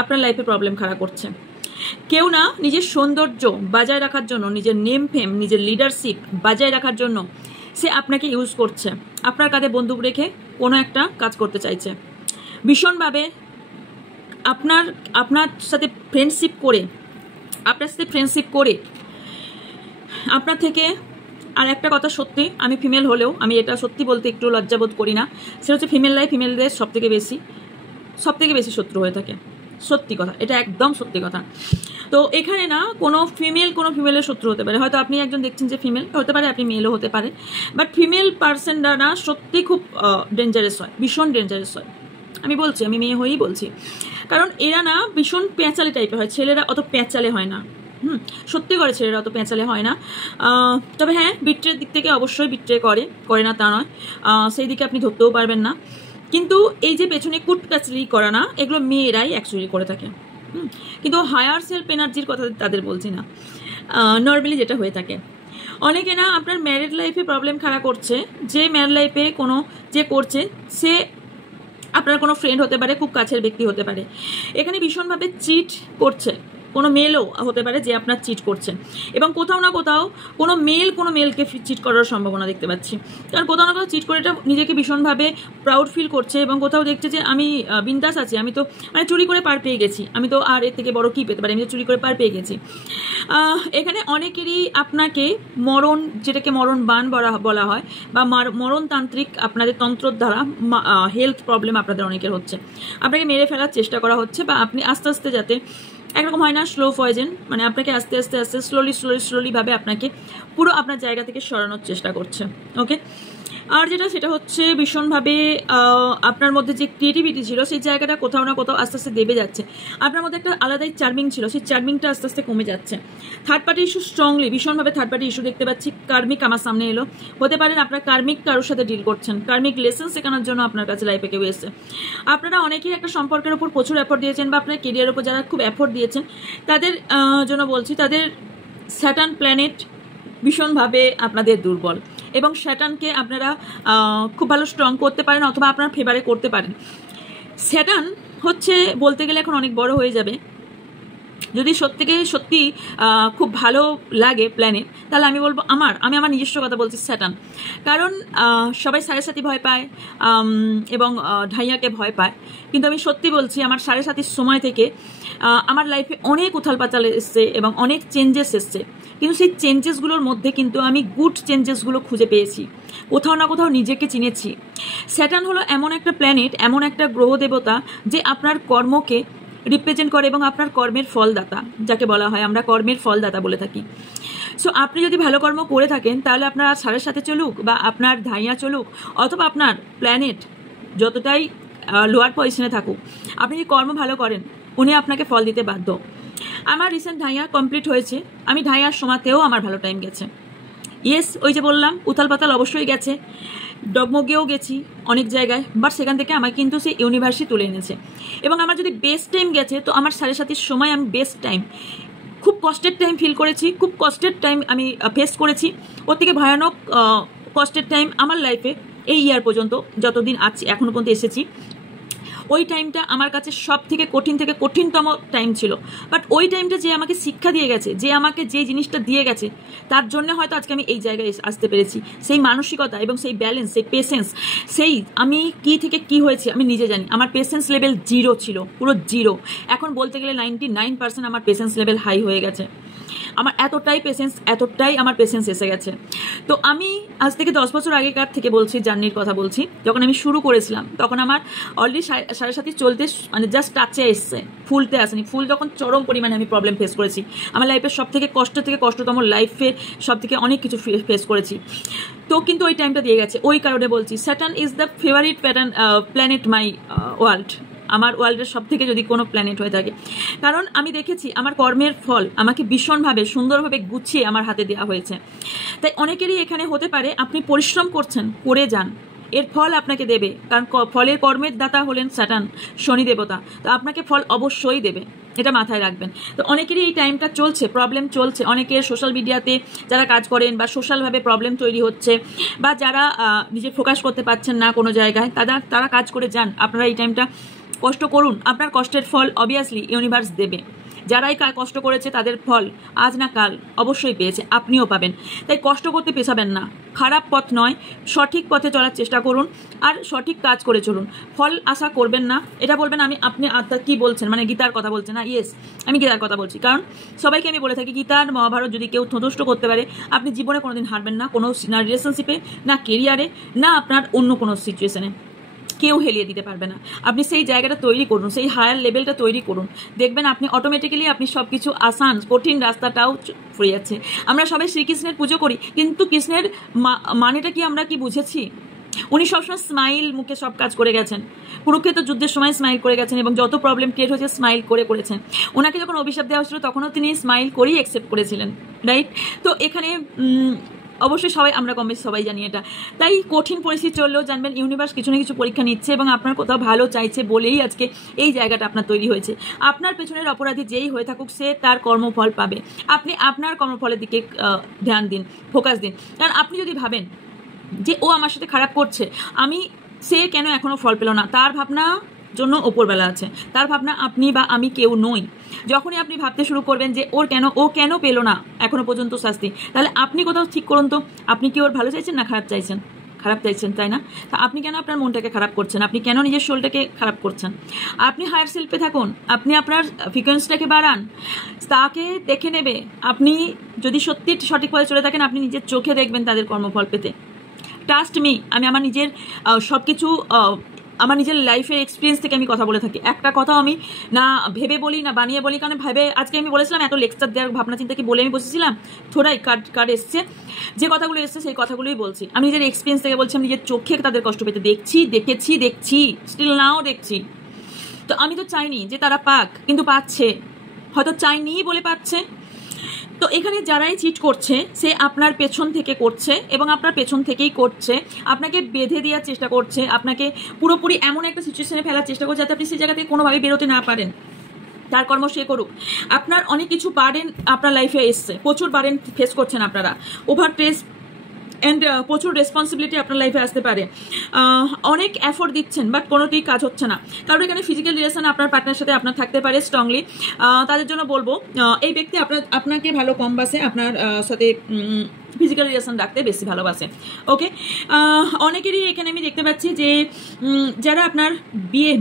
আপনার লাইফে প্রবলেম খাড়া করছে। কেউ না নিজের সৌন্দর্য বজায় রাখার জন্য, নিজের নেম ফেম, নিজের লিডারশিপ বজায় রাখার জন্য সে আপনাকে ইউজ করছে। আপনার কাঁধে বন্দুক রেখে কোনো একটা কাজ করতে চাইছে ভীষণভাবে। আপনার সাথে ফ্রেন্ডশিপ করে আপনার থেকে। আর একটা কথা সত্যি, আমি ফিমেল হলেও আমি এটা সত্যি বলতে একটু লজ্জাবোধ করি না, সেটা হচ্ছে ফিমেলদের সব থেকে বেশি শত্রু হয়ে থাকে। সত্যি কথা, এটা একদম সত্যি কথা। তো এখানে না কোনো ফিমেলের শত্রু হতে পারে। হয়তো আপনি একজন দেখছেন যে ফিমেল হতে পারে, আপনি মেলও হতে পারে, বাট ফিমেল পার্সনরা না সত্যি খুব ডেঞ্জারাস হয়, ভীষণ ডেঞ্জারাস হয়। আমি মেয়ে হয়েই বলছি, কারণ এরা না ভীষণ পেঁচালে টাইপের হয়। ছেলেরা অত পেঁচালে হয় না, সত্যি করে ছেলেরা অত পেঁচালে হয় না। তবে হ্যাঁ, বিট্রের দিক থেকে অবশ্যই বিট্রে করে না তা নয়, সেই দিকে আপনি ধরতেও পারবেন না। কিন্তু এই যে পেছনে কুটকাচলি করা না, এগুলো মেয়েরাই অ্যাকচুয়ালি করে থাকে। কিন্তু হায়ার সেলফ এনার্জির কথা তাদের বলছি না, নর্মালি যেটা হয়ে থাকে। অনেকে না আপনার ম্যারিড লাইফে প্রবলেম খাড়া করছে, যে ম্যারিড লাইফে যে করছে সে আপনার কোনো ফ্রেন্ড হতে পারে, খুব কাছের ব্যক্তি হতে পারে। এখানে ভীষণভাবে চিট করছে, কোনো মেলও হতে পারে যে আপনার চিট করছে। এবং কোথাও না কোথাও কোনো মেলকে চিট করার সম্ভাবনা দেখতে পাচ্ছি। কারণ কোথাও না কোথাও চিট করে এটা নিজেকে ভীষণভাবে প্রাউড ফিল করছে এবং কোথাও দেখছে যে আমি বিন্দাস আছি, আমি তো মানে চুরি করে পার পেয়ে গেছি, আমি তো আর এর থেকে বড় কী পেতে পারি, আমি তো চুরি করে পার পেয়ে গেছি। এখানে অনেকেরই আপনাকে যেটাকে মরণ বান বলা হয় বা মরণতান্ত্রিক আপনাদের তন্ত্রর দ্বারা হেলথ প্রবলেম আপনাদের অনেকের হচ্ছে। আপনাকে মেরে ফেলার চেষ্টা করা হচ্ছে, বা আপনি আস্তে আস্তে যাতে একরকম হয় না স্লো পয়জন, মানে আপনাকে আস্তে আস্তে স্লোলি ভাবে আপনাকে পুরো আপনার জায়গা থেকে সরানোর চেষ্টা করছে। ওকে, আর সেটা হচ্ছে ভীষণভাবে আপনার মধ্যে যে ক্রিয়েটিভিটি ছিল সেই জায়গাটা কোথাও না কোথাও আস্তে আস্তে দেবে যাচ্ছে। আপনার মধ্যে একটা আলাদাই চার্মিং ছিল, সেই চার্মিংটা আস্তে আস্তে কমে যাচ্ছে। থার্ড পার্টি ইস্যু স্ট্রংলি ভীষণভাবে থার্ড পার্টি ইস্যু দেখতে পাচ্ছি। কার্মিক আমার সামনে এলো, হতে পারেন আপনার কার্মিক কারোর সাথে ডিল করছেন, কার্মিক লেসন শেখানোর জন্য আপনার কাছে লাইফে কেউ এসেছে। আপনারা অনেকেই একটা সম্পর্কের উপর প্রচুর এফোর্ট দিয়েছেন, বা আপনার কেরিয়ারের উপর যারা খুব এফোর্ট দিয়েছেন তাদের জন্য বলছি, তাদের স্যাটার্ন প্ল্যানেট ভীষণভাবে আপনাদের দুর্বল, এবং স্যাটার্নকে আপনারা খুব ভালো স্ট্রং করতে পারেন অথবা আপনার ফেভারে করতে পারেন। স্যাটার্ন হচ্ছে বলতে গেলে এখন অনেক বড় হয়ে যাবে। যদি সত্যি খুব ভালো লাগে প্ল্যানেট, তাহলে আমি বলবো আমি আমার নিজস্ব কথা বলছি স্যাটার্ন। কারণ সবাই 7.5 ভয় পায় এবং ঢাইয়াকে ভয় পায়, কিন্তু আমি সত্যি বলছি আমার 7.5 সময় থেকে আমার লাইফে অনেক উথাল পাতাল এসছে এবং অনেক চেঞ্জেস এসছে, কিন্তু সেই চেঞ্জেসগুলোর মধ্যে কিন্তু আমি গুড চেঞ্জেসগুলো খুঁজে পেয়েছি, কোথাও না কোথাও নিজেকে চিনেছি। স্যাটার্ন হলো এমন একটা প্ল্যানেট, এমন একটা গ্রহ দেবতা যে আপনার কর্মকে রিপ্রেজেন্ট করে এবং আপনার কর্মের ফলদাতা, যাকে বলা হয় আমরা কর্মের ফলদাতা বলে থাকি। সো আপনি যদি ভালো কর্ম করে থাকেন তাহলে আপনার 7.5 চলুক বা আপনার ঢাইয়া চলুক অথবা আপনার প্ল্যানেট যতটাই লোয়ার পজিশনে থাকুক, আপনি যদি কর্ম ভালো করেন উনি আপনাকে ফল দিতে বাধ্য। আমার রিসেন্ট ঢাইয়া কমপ্লিট হয়েছে, আমি ঢাইয়ার সময়তেও আমার ভালো টাইম গেছে। ইয়েস, ওই যে বললাম উথাল পাতাল অবশ্যই গেছে, ডগমগেও গেছি অনেক জায়গায়, বাট সেখান থেকে আমাকে কিন্তু সেই ইউনিভার্সই তুলে এনেছে। এবং আমার যদি বেস্ট টাইম গেছে তো আমার 7.5 সময় আমি বেস্ট টাইম, খুব কষ্টের টাইম ফিল করেছি, খুব কষ্টের টাইম আমি ফেস করেছি। ওর থেকে ভয়ানক কষ্টের টাইম আমার লাইফে এই ইয়ার পর্যন্ত যতদিন আছি এখনো পর্যন্ত এসেছি, ওই টাইমটা আমার কাছে সব থেকে কঠিন থেকে কঠিনতম টাইম ছিল, বাট ওই টাইমটা যে আমাকে শিক্ষা দিয়ে গেছে, যে আমাকে যে জিনিসটা দিয়ে গেছে, তার জন্য হয়তো আজকে আমি এই জায়গায় আসতে পেরেছি। সেই মানসিকতা এবং সেই ব্যালেন্স, সেই পেশেন্স, সেই আমি কি থেকে কি হয়েছে আমি নিজে জানি। আমার পেশেন্স লেভেল 0 ছিল, পুরো 0। এখন বলতে গেলে 99% আমার পেশেন্স লেভেল হাই হয়ে গেছে। আমার এতটাই আমার পেশেন্স এসে গেছে। তো আমি আজ থেকে 10 বছর আগেকার থেকে বলছি, জার্নির কথা বলছি, যখন আমি শুরু করেছিলাম তখন আমার অলরেডি 7.5 চলতে মানে জাস্ট টাচে এসছে, ফুলতে আসেনি। ফুল যখন চরম পরিমাণে আমি প্রবলেম ফেস করেছি, আমার লাইফের সব থেকে কষ্টতম লাইফের সব থেকে অনেক কিছু ফেস করেছি। তো কিন্তু ওই টাইমটা দিয়ে গেছে, ওই কারণে বলছি Saturn is the favourite planet my world. আমার ওয়ার্ল্ডের সব থেকে যদি কোনো প্ল্যানেট হয়ে থাকে, কারণ আমি দেখেছি আমার কর্মের ফল আমাকে ভীষণভাবে সুন্দরভাবে গুছিয়ে আমার হাতে দেওয়া হয়েছে। তাই অনেকেরই এখানে হতে পারে আপনি পরিশ্রম করছেন, করে যান, এর ফল আপনাকে দেবে, কারণ ফলের কর্মের দাতা হলেন স্যাটার্ন, শনি দেবতা। তো আপনাকে ফল অবশ্যই দেবে, এটা মাথায় রাখবেন। তো অনেকেরই এই টাইমটা চলছে, প্রবলেম চলছে, অনেকের সোশ্যাল মিডিয়াতে যারা কাজ করেন বা সোশ্যালভাবে প্রবলেম তৈরি হচ্ছে, বা যারা নিজে ফোকাস করতে পারছেন না কোনো জায়গায়, তারা কাজ করে যান। আপনারা এই টাইমটা কষ্ট করুন, আপনার কষ্টের ফল অবভিয়াসলি ইউনিভার্স দেবে। যারাই কষ্ট করেছে তাদের ফল আজ না কাল অবশ্যই পেয়েছে, আপনিও পাবেন। তাই কষ্ট করতে পেছাবেন না, খারাপ পথ নয়, সঠিক পথে চলার চেষ্টা করুন আর সঠিক কাজ করে চলুন। ফল আশা করবেন না। এটা বলবেন আপনি আত্মা কি বলছেন, মানে গীতার কথা বলছেন না? ইয়েস, আমি গীতার কথা বলছি, কারণ সবাইকে আমি বলে থাকি গীতার মহাভারত যদি কেউ সন্তুষ্ট করতে পারে, আপনি জীবনে কোনোদিন হারবেন না, কোনো না রিলেশনশিপে, না কেরিয়ারে, না আপনার অন্য কোনো সিচুয়েশনে কেউ হেলিয়ে দিতে পারবে না। আপনি সেই জায়গাটা তৈরি করুন, সেই হায়ার লেভেলটা তৈরি করুন, দেখবেন আপনি অটোমেটিক্যালি আপনি সব কিছু আসান, কঠিন রাস্তাটাও ফুরে যাচ্ছে। আমরা সবাই শ্রীকৃষ্ণের পুজো করি, কিন্তু কৃষ্ণের মানেটা কি আমরা কি বুঝেছি? উনি সবসময় স্মাইল মুখে সব কাজ করে গেছেন, কুরুক্ষেত্র যুদ্ধের সময় স্মাইল করে গেছেন, এবং যত প্রবলেম ক্রিয়েট হয়েছে স্মাইল করেছেন। ওনাকে যখন অভিশাপ দেওয়া হচ্ছিল তখনও তিনি স্মাইল করেই অ্যাকসেপ্ট করেছিলেন, রাইট? তো এখানে অবশ্যই আমরা কম বেশি সবাই জানি এটা। তাই কঠিন পরিস্থিতি চললেও জানবেন ইউনিভার্স কিছু না কিছু পরীক্ষা নিচ্ছে এবং আপনার কোথাও ভালো চাইছে বলেই আজকে এই জায়গাটা আপনার তৈরি হয়েছে। আপনার পেছনের অপরাধী যেই হয়ে থাকুক সে তার কর্মফল পাবে। আপনি আপনার কর্মফলের দিকে ধ্যান দিন, ফোকাস দিন। কারণ আপনি যদি ভাবেন যে ও আমার সাথে খারাপ করছে, সে কেন এখনো ফল পেল না, তার ভাবনা জন্য ওপরবেলা আছে, তার ভাবনা আপনি বা আমি কেউ নই। যখনই আপনি ভাবতে শুরু করবেন যে ও কেন পেল না এখনো পর্যন্ত শাস্তি, তাহলে আপনি কোথাও ঠিক করুন তো, আপনি কি ওর ভালো চাইছেন না খারাপ চাইছেন? খারাপ চাইছেন, তাই না? তা আপনি কেন আপনার মনটাকে খারাপ করছেন? আপনি কেন নিজের সোলটাকে খারাপ করছেন? আপনি হায়ার সেলফে থাকুন, আপনি আপনার ফ্রিকোয়েন্সিটাকে বাড়ান, তাকে দেখে নেবে। আপনি যদি সত্যি সঠিক পথে চলে থাকেন, আপনি নিজের চোখে দেখবেন তাদের কর্মফল পেতে। ট্রাস্ট মি, আমি আমার নিজের সব কিছু আমার নিজের লাইফের এক্সপিরিয়েন্স থেকে আমি কথা বলে থাকি। একটা কথাও আমি না ভেবে বলি না বানিয়ে বলি, কারণ আজকে আমি বলেছিলাম এত লেকচার দেওয়ার ভাবনা চিন্তা কি বলে আমি বসেছিলাম? থোড়াই কার্ড এসছে, যে কথাগুলো এসছে সেই কথাগুলোই বলছি। আমি নিজের এক্সপিরিয়েন্স থেকে বলছি, আমি নিজের চোখে তাদের কষ্ট পেতে দেখেছি, স্টিল নাও দেখছি। তো আমি তো চাইনি যে তারা পাক, কিন্তু পাচ্ছে, হয়তো চাইনি বলে পাচ্ছে। তো এখানে যারাই চিট করছে সে আপনার পেছন থেকে করছে, এবং আপনার পেছন থেকেই করছে, আপনাকে বেঁধে দেওয়ার চেষ্টা করছে, আপনাকে পুরোপুরি এমন একটা সিচুয়েশনে ফেলার চেষ্টা করছে যাতে আপনি সেই জায়গা থেকে কোনোভাবে বেরোতে না পারেন। তার কর্ম সে করুক। আপনার অনেক কিছু বার্ডেন আপনার লাইফে এসছে, প্রচুর বার্ডেন ফেস করছেন আপনারা, ওভার স্ট্রেস অ্যান্ড প্রচুর রেসপন্সিবিলিটি আপনার লাইফে আসতে পারে। অনেক এফোর্ট দিচ্ছেন বাট কোনোটিই কাজ হচ্ছে না। কারণ এখানে ফিজিক্যাল রিলেশন আপনার পার্টনার সাথে আপনার থাকতে পারে স্ট্রংলি। তাদের জন্য বলবো এই ব্যক্তি আপনাকে ভালো কম বাসে, আপনার সাথে ফিজিক্যাল রিলেশন রাখতে বেশি ভালোবাসে। ওকে, অনেকেরই এখানে আমি দেখতে পাচ্ছি যে যারা আপনার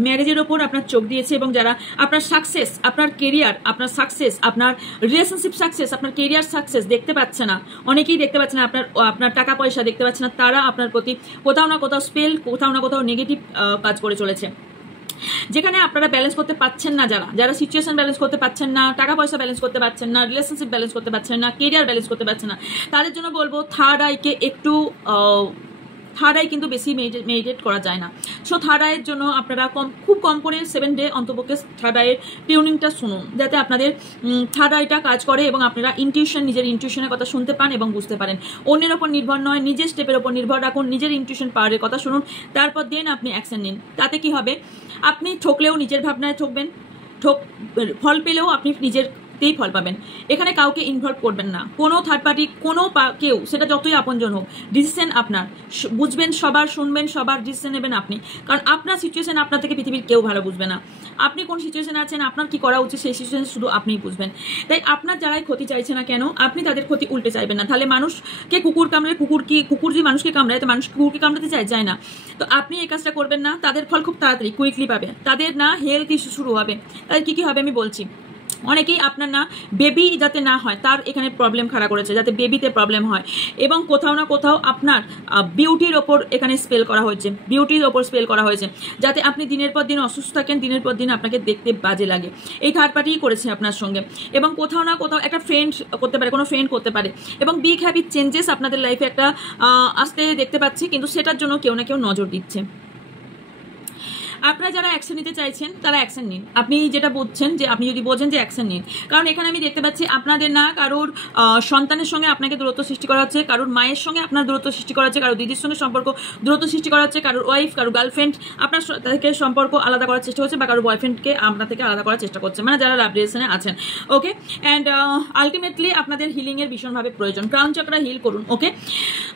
ম্যারেজের ওপর আপনার চোখ দিয়েছে, এবং যারা আপনার সাকসেস, আপনার কেরিয়ার, আপনার সাকসেস, আপনার রিলেশনশিপ সাকসেস, আপনার কেরিয়ার সাকসেস দেখতে পাচ্ছে না, অনেকেই দেখতে পাচ্ছে না, আপনার টাকা পয়সা দেখতে পাচ্ছে না, তারা আপনার প্রতি কোথাও না কোথাও স্পেল, কোথাও না কোথাও নেগেটিভ কাজ করে চলেছে। যেখানে আপনারা ব্যালেন্স করতে পারছেন না, যারা সিচুয়েশন ব্যালেন্স করতে পারছেন না, টাকা পয়সা ব্যালেন্স করতে পারছেন না, রিলেশনশিপ ব্যালেন্স করতে পারছেন না, কেরিয়ার ব্যালেন্স করতে পারছেন না, তাদের জন্য বলবো থার্ড আইকে একটু থার্ড আই কিন্তু বেশি মেডিটেট করা যায় না। সো থার্ড আইয়ের জন্য আপনারা খুব কম করে 7 ডে অন্তপক্ষে থার্ড আইয়ের টিউনিংটা শুনুন, যাতে আপনাদের থার্ড আইটা কাজ করে এবং আপনারা নিজের ইনটিউশনের কথা শুনতে পান এবং বুঝতে পারেন। অন্যের ওপর নির্ভর নয়, নিজের স্টেপের ওপর নির্ভর রাখুন, নিজের ইনটিউশন পাওয়ারের কথা শুনুন, তারপর দেন আপনি অ্যাকশন নিন। তাতে কি হবে, আপনি ঠকলেও নিজের ভাবনায় ঠকবেন, ফল পেলেও আপনি নিজের দেখতেই ফল পাবেন। এখানে কাউকে ইনভলভ করবেন না, কোনো থার্ড পার্টি, কোনো কেউ, সেটা যতই আপনজন হোক, ডিসিশন আপনার। বুঝবেন সবার, শুনবেন সবার, ডিসিশন নেবেন আপনি। কারণ আপনার সিচুয়েশন আপনার থেকে পৃথিবীর কেউ ভালো বুঝবে না। আপনি কোন সিচুয়েশনে আছেন, আপনার কি করা উচিত, সেই সিচুয়েশন শুধু আপনিই বুঝবেন। তাই আপনার যারাই ক্ষতি চাইছে না কেন, আপনি তাদের ক্ষতি উল্টে চাইবেন না। তাহলে মানুষকে কুকুর কামড়ে, কুকুর যদি মানুষকে কামড়ায়, তো মানুষ কুকুরকে কামড়াতে যায় না। তো আপনি এই কাজটা করবেন না, তাদের ফল খুব তাড়াতাড়ি কুইকলি পাবে। তাদের না হেলথ ইস্যু শুরু হবে। তাদের কি হবে আমি বলছি। অনেকেই আপনার না বেবি যাতে না হয় তার এখানে প্রবলেম খাড়া করেছে, যাতে বেবিতে প্রবলেম হয়। এবং কোথাও না কোথাও আপনার বিউটির ওপর এখানে স্পেল করা হয়েছে, বিউটির ওপর স্পেল করা হয়েছে, যাতে আপনি দিনের পর দিন অসুস্থ থাকেন, দিনের পর দিন আপনাকে দেখতে বাজে লাগে। এই থার্ড পার্টিই করেছে আপনার সঙ্গে। এবং কোথাও না কোথাও একটা ফ্রেন্ড করতে পারে, কোনো ফ্রেন্ড করতে পারে। এবং বিগ হ্যাবিট চেঞ্জেস আপনাদের লাইফে একটা আসতে দেখতে পাচ্ছি, কিন্তু সেটার জন্য কেউ না কেউ নজর দিচ্ছে। আপনারা যারা অ্যাকশন নিতে চাইছেন তারা অ্যাকশন নিন। আপনি যেটা বুঝছেন, যে আপনি যদি বোঝেন যে অ্যাকশন নিন। কারণ এখানে আমি দেখতে পাচ্ছি আপনাদের না কারোর সন্তানের সঙ্গে আপনাকে দূরত্ব সৃষ্টি করা হচ্ছে, কারোর মায়ের সঙ্গে আপনার দূরত্ব সৃষ্টি করা হচ্ছে, কারোর দিদির সঙ্গে সম্পর্ক দূরত্ব সৃষ্টি করা হচ্ছে, কারোর ওয়াইফ, কারোর গার্লফ্রেন্ড আপনার থেকে সম্পর্ক আলাদা করার চেষ্টা হচ্ছে, বা কারোর বয়ফ্রেন্ডকে আপনার থেকে আলাদা করার চেষ্টা করছে, মানে যারা লাভ রিলেশনে আছেন। ওকে, অ্যান্ড আলটিমেটলি আপনাদের হিলিংয়ের ভীষণভাবে প্রয়োজন। ক্রাউন চক্রা হিল করুন। ওকে,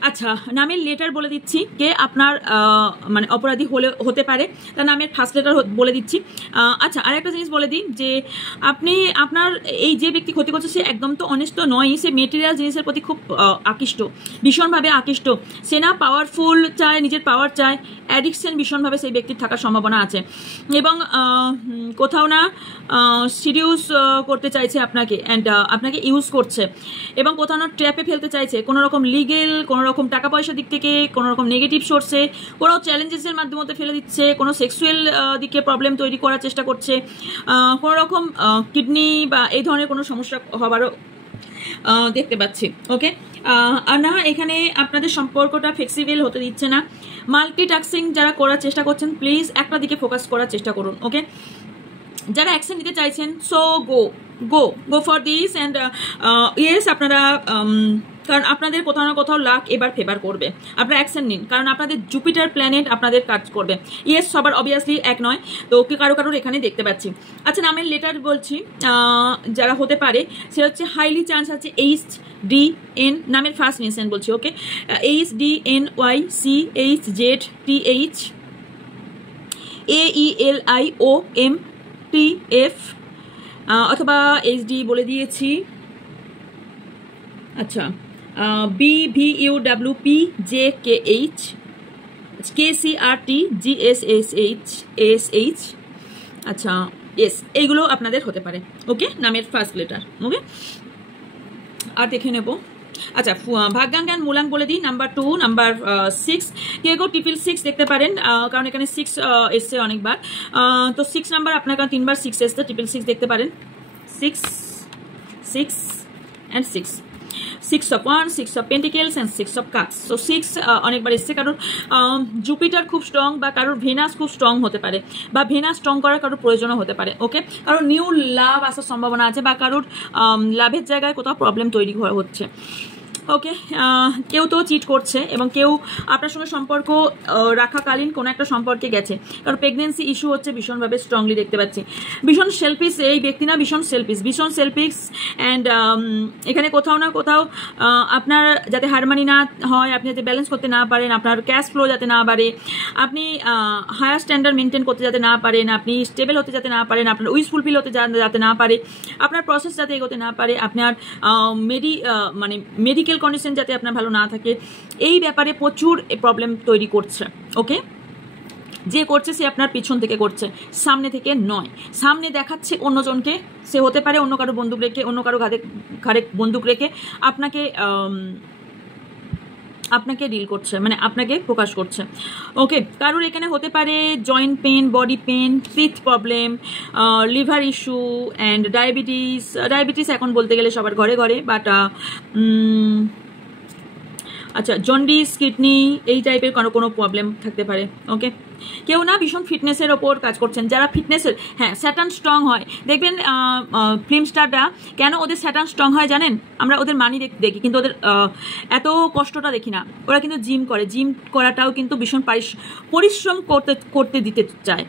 আচ্ছা, নামের লেটার বলে দিচ্ছি কে আপনার মানে অপরাধী হতে পারে, তার নামের ফার্স্ট লেটার বলে দিচ্ছি। আচ্ছা, আর একটা জিনিস বলে দিই, যে আপনি আপনার এই যে ব্যক্তি ক্ষতি করছে, সে একদম তো অনেস্ট নয়ই। সে মেটেরিয়াল জিনিসের প্রতি খুব আকৃষ্ট, ভীষণভাবে আকৃষ্ট। সে না পাওয়ারফুল চায়, নিজের পাওয়ার চায়, অ্যাডিকশন ভীষণভাবে সেই ব্যক্তির থাকার সম্ভাবনা আছে। এবং কোথাও না সিরিয়াস করতে চাইছে আপনাকে, অ্যান্ড আপনাকে ইউজ করছে। এবং কোথাও না ট্র্যাপে ফেলতে চাইছে, কোনো রকম লিগেল, কোনো রকম টাকা পয়সার দিক থেকে, কোনো রকম নেগেটিভ সোর্সে, কোনো চ্যালেঞ্জেসের মাধ্যমে ফেলে দিচ্ছে, কোনো সেক্সুয়াল দিকে প্রবলেম তৈরি করার চেষ্টা করছে, কোনো রকম কিডনি বা এই ধরনের কোনো সমস্যা হবারও দেখতে পাচ্ছি। ওকে, আর না এখানে আপনাদের সম্পর্কটা ফ্লেক্সিবল হতে দিচ্ছে না। মাল্টিটাস্কিং যারা করার চেষ্টা করছেন, প্লিজ একটা দিকে ফোকাস করার চেষ্টা করুন। ওকে, যারা অ্যাকশন নিতে চাইছেন, so go for this. And yes, আপনারা কারণ আপনাদের কোথাও না কোথাও লাক এবার ফেভার করবে। আপনারা অ্যাকশন নিন, কারণ আপনাদের জুপিটার প্ল্যানেট আপনাদের কাজ করবে। ইয়েস, সবার অবভিয়াসলি এক নয়, তো কারোর এখানে দেখতে পাচ্ছি। আচ্ছা, নামের লেটার বলছি যারা হতে পারে, সে হচ্ছে হাইলি চান্স আছে HDN, নামের ফার্স্ট ইনিশিয়াল বলছি। ওকে, HDNYCHZTH AELIOMTF, অথবা HD বলে দিয়েছি। আচ্ছা, BVUWPJKH KCRTGSSH। আচ্ছা, এস, এইগুলো আপনাদের হতে পারে। ওকে, নামের ফার্স্ট লেটার। ওকে, আর দেখে নেব। আচ্ছা, ভাগ্যান জ্ঞান মূলাঙ্ক বলে দিই। নাম্বার 2, নাম্বার 6, কেউ 6 দেখতে পারেন, কারণ এখানে 6 এসছে অনেকবার। তো 6 নাম্বার আপনার, কারণ 3বার 6 এসছে, 6 দেখতে পারেন। 6 and 6, 6 of Wands, 6 of Pentacles and 6 of Cups. So 6 অনেকবার এসছে। কারোর জুপিটার খুব স্ট্রং, বা কারোর ভেনাস খুব স্ট্রং হতে পারে, বা ভেনাস স্ট্রং করার কারোর প্রয়োজনও হতে পারে। ওকে, কারোর নিউ লাভ আসার সম্ভাবনা আছে, বা কারোর লাভের জায়গায় কোথাও প্রবলেম তৈরি হচ্ছে। ওকে, কেউ তো চিট করছে, এবং কেউ আপনার সঙ্গে সম্পর্ক রাখাকালীন কোনো একটা সম্পর্কে গেছে। কারণ প্রেগনেন্সি ইস্যু হচ্ছে ভীষণভাবে স্ট্রংলি দেখতে পাচ্ছি। ভীষণ সেলফিশ এই ব্যক্তি, না ভীষণ সেলফিশ। অ্যান্ড এখানে কোথাও না কোথাও আপনার যাতে হারমানি না হয়, আপনি যাতে ব্যালেন্স করতে না পারেন, আপনার ক্যাশ ফ্লো যাতে না বাড়ে, আপনি হায়ার স্ট্যান্ডার্ড মেনটেন করতে যাতে না পারেন, আপনি স্টেবল হতে যাতে না পারেন, আপনার উইশ ফুলফিল হতে যাতে না পারে, আপনার প্রসেস যাতে এগোতে না পারে, আপনার মেডিকেল কন্ডিশন যাতে আপনার ভালো না থাকে, এই ব্যাপারে প্রচুর প্রবলেম তৈরি করছে। ওকে, যে করছে সে আপনার পিছন থেকে করছে, সামনে থেকে নয়। সামনে দেখাচ্ছে অন্যজনকে, সে হতে পারে অন্য কারো বন্দুক রেখে, অন্য কারো ঘাড়ে বন্দুক রেখে আপনাকে ডিল করছে, মানে আপনাকে প্রকাশ করছে। ওকে, কারোর এখানে হতে পারে joint pain, body pain, teeth problem, liver issue and diabetes এখন বলতে গেলে সবার ঘরে ঘরে, বাট আচ্ছা, জন্ডিস, কিডনি, এই টাইপের কোনো প্রবলেম থাকতে পারে। ওকে, কেউ না ভীষণ ফিটনেসের ওপর কাজ করছেন, যারা ফিটনেসের, হ্যাঁ, স্যাটার্ন স্ট্রং হয়। দেখবেন ফিল্ম স্টাররা কেন ওদের স্যাটার্ন স্ট্রং হয় জানেন? আমরা ওদের মানি দেখি, কিন্তু ওদের এত কষ্টটা দেখি না। ওরা কিন্তু জিম করে, জিম করাটাও কিন্তু ভীষণ পরিশ্রম করতে দিতে চায়।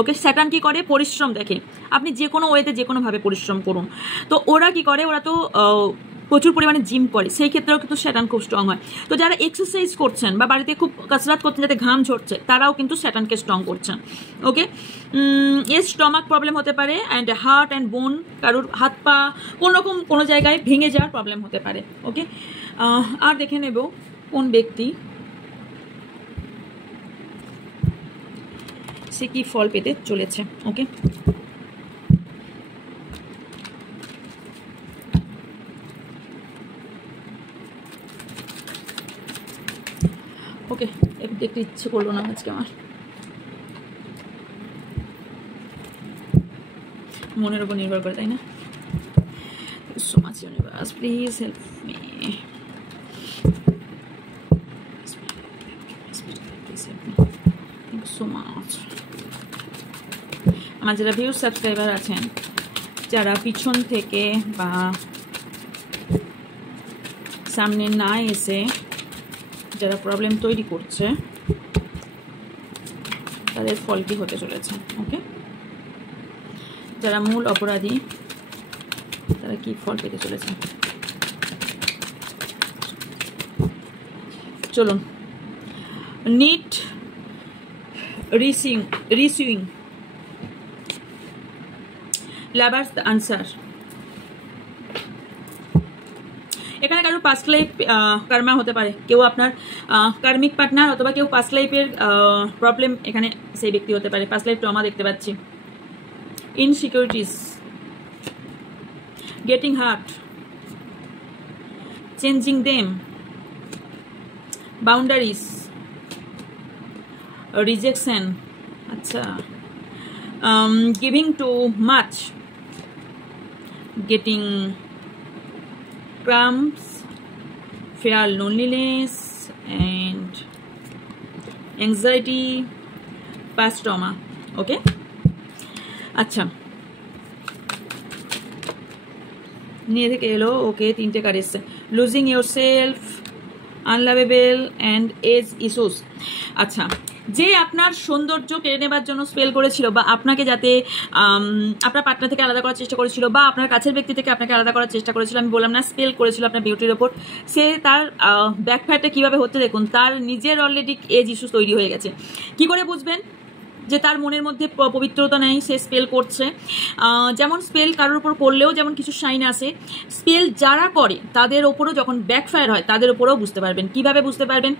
ওকে, স্যাটার্ন কি করে? পরিশ্রম দেখে। আপনি যে কোনো ওয়েতে যে কোনোভাবে পরিশ্রম করুন। তো ওরা কি করে? ওরা তো প্রচুর পরিমাণে জিম করে, সেই ক্ষেত্রেও কিন্তু স্যাটার্ন খুব স্ট্রং হয়। তো যারা এক্সারসাইজ করছেন বা বাড়িতে খুব কসরত করছেন যাতে ঘাম ঝরছে, তারাও কিন্তু স্যাটার্নকে স্ট্রং করছেন। ওকে, এর স্টমাক প্রবলেম হতে পারে, অ্যান্ড হার্ট অ্যান্ড বোন, কারোর হাত পা কোনোরকম কোনো জায়গায় ভেঙে যাওয়ার প্রবলেম হতে পারে। ওকে, আর দেখে নেব কোন ব্যক্তি সে কি ফল পেতে চলেছে। ওকে, ওকে, দেখতে ইচ্ছে করলো না আজকে আমার, মনের উপর নির্ভর করে, তাই না? So much universe, please help me. Thank you so much. আমার যারা ভিউজ সাবস্ক্রাইবার আছেন, যারা পিছন থেকে বা সামনে না এসে যারা প্রবলেম তৈরি করছে, তাদের ফল কি হতে চলেছে। ওকে, যারা মূল অপরাধী তারা কি ফল পেতে চলেছে, চলুন। নিট রিসিউইং লাভার্স দ্য আনসার। এখানে কারো পাস্ট লাইফ কর্মা হতে পারে, কেউ আপনার কার্মিক পার্টনার, অথবা কেউ পাস্ট লাইফের প্রবলেম, এখানে সেই ব্যক্তি হতে পারে। পাস্ট লাইফ ট্রমা দেখতে পাচ্ছি। Insecurities, getting hurt, changing them, boundaries, rejection, আচ্ছা, giving too much, getting cramps, fear, loneliness, and anxiety, past trauma. Okay, আচ্ছা, নিয়ে থেকে এলো। ওকে, তিনটে কার্ড এসছে। Losing yourself, unlovable, and age issues. আচ্ছা, যে আপনার সৌন্দর্য কেড়ে নেবার জন্য স্পেল করেছিল, বা আপনাকে যাতে আপনার পার্টনার থেকে আলাদা করার চেষ্টা করেছিল, বা আপনার কাছের ব্যক্তি থেকে আপনাকে আলাদা করার চেষ্টা করেছিল, আমি বললাম না, স্পেল করেছিল আপনার বিউটির ওপর, সে তার ব্যাকফায়ারটা কীভাবে হচ্ছে দেখুন। তার নিজের অলরেডি এজ ইস্যুস তৈরি হয়ে গেছে। কি করে বুঝবেন যে তার মনের মধ্যে পবিত্রতা নেই, সে স্পেল করছে? যেমন স্পেল কারোর উপর করলেও যেমন কিছু সাইন আসে, স্পেল যারা করে তাদের ওপরও যখন ব্যাকফায়ার হয় তাদের ওপরেও বুঝতে পারবেন। কিভাবে বুঝতে পারবেন?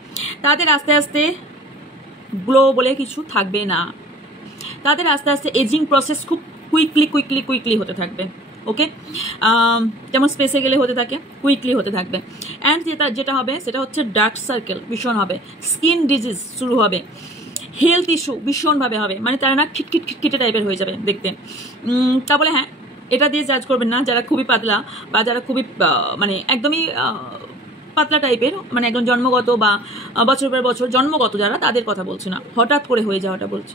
তাদের আস্তে আস্তে গ্লো বলে কিছু থাকবে না, তাদের আস্তে আস্তে এজিং প্রসেস খুব কুইকলি হতে থাকবে। ওকে, যেমন স্পেসে গেলে হতে থাকে, কুইকলি হতে থাকবে। অ্যান্ড যেটা হবে সেটা হচ্ছে ডার্ক সার্কেল ভীষণ হবে, স্কিন ডিজিজ শুরু হবে, হেলথ ইস্যু ভীষণভাবে হবে, মানে তারা না খিটখিটে টাইপের হয়ে যাবে দেখতে। তা বলে হ্যাঁ, এটা দিয়ে জাজ করবেন না যারা খুবই পাতলা বা যারা খুবই মানে একদমই পাতলা টাইপের, মানে একদম জন্মগত বা বছর পর বছর জন্মগত যারা, তাদের কথা বলছি না, হঠাৎ করে হয়ে যাওয়াটা বলছি।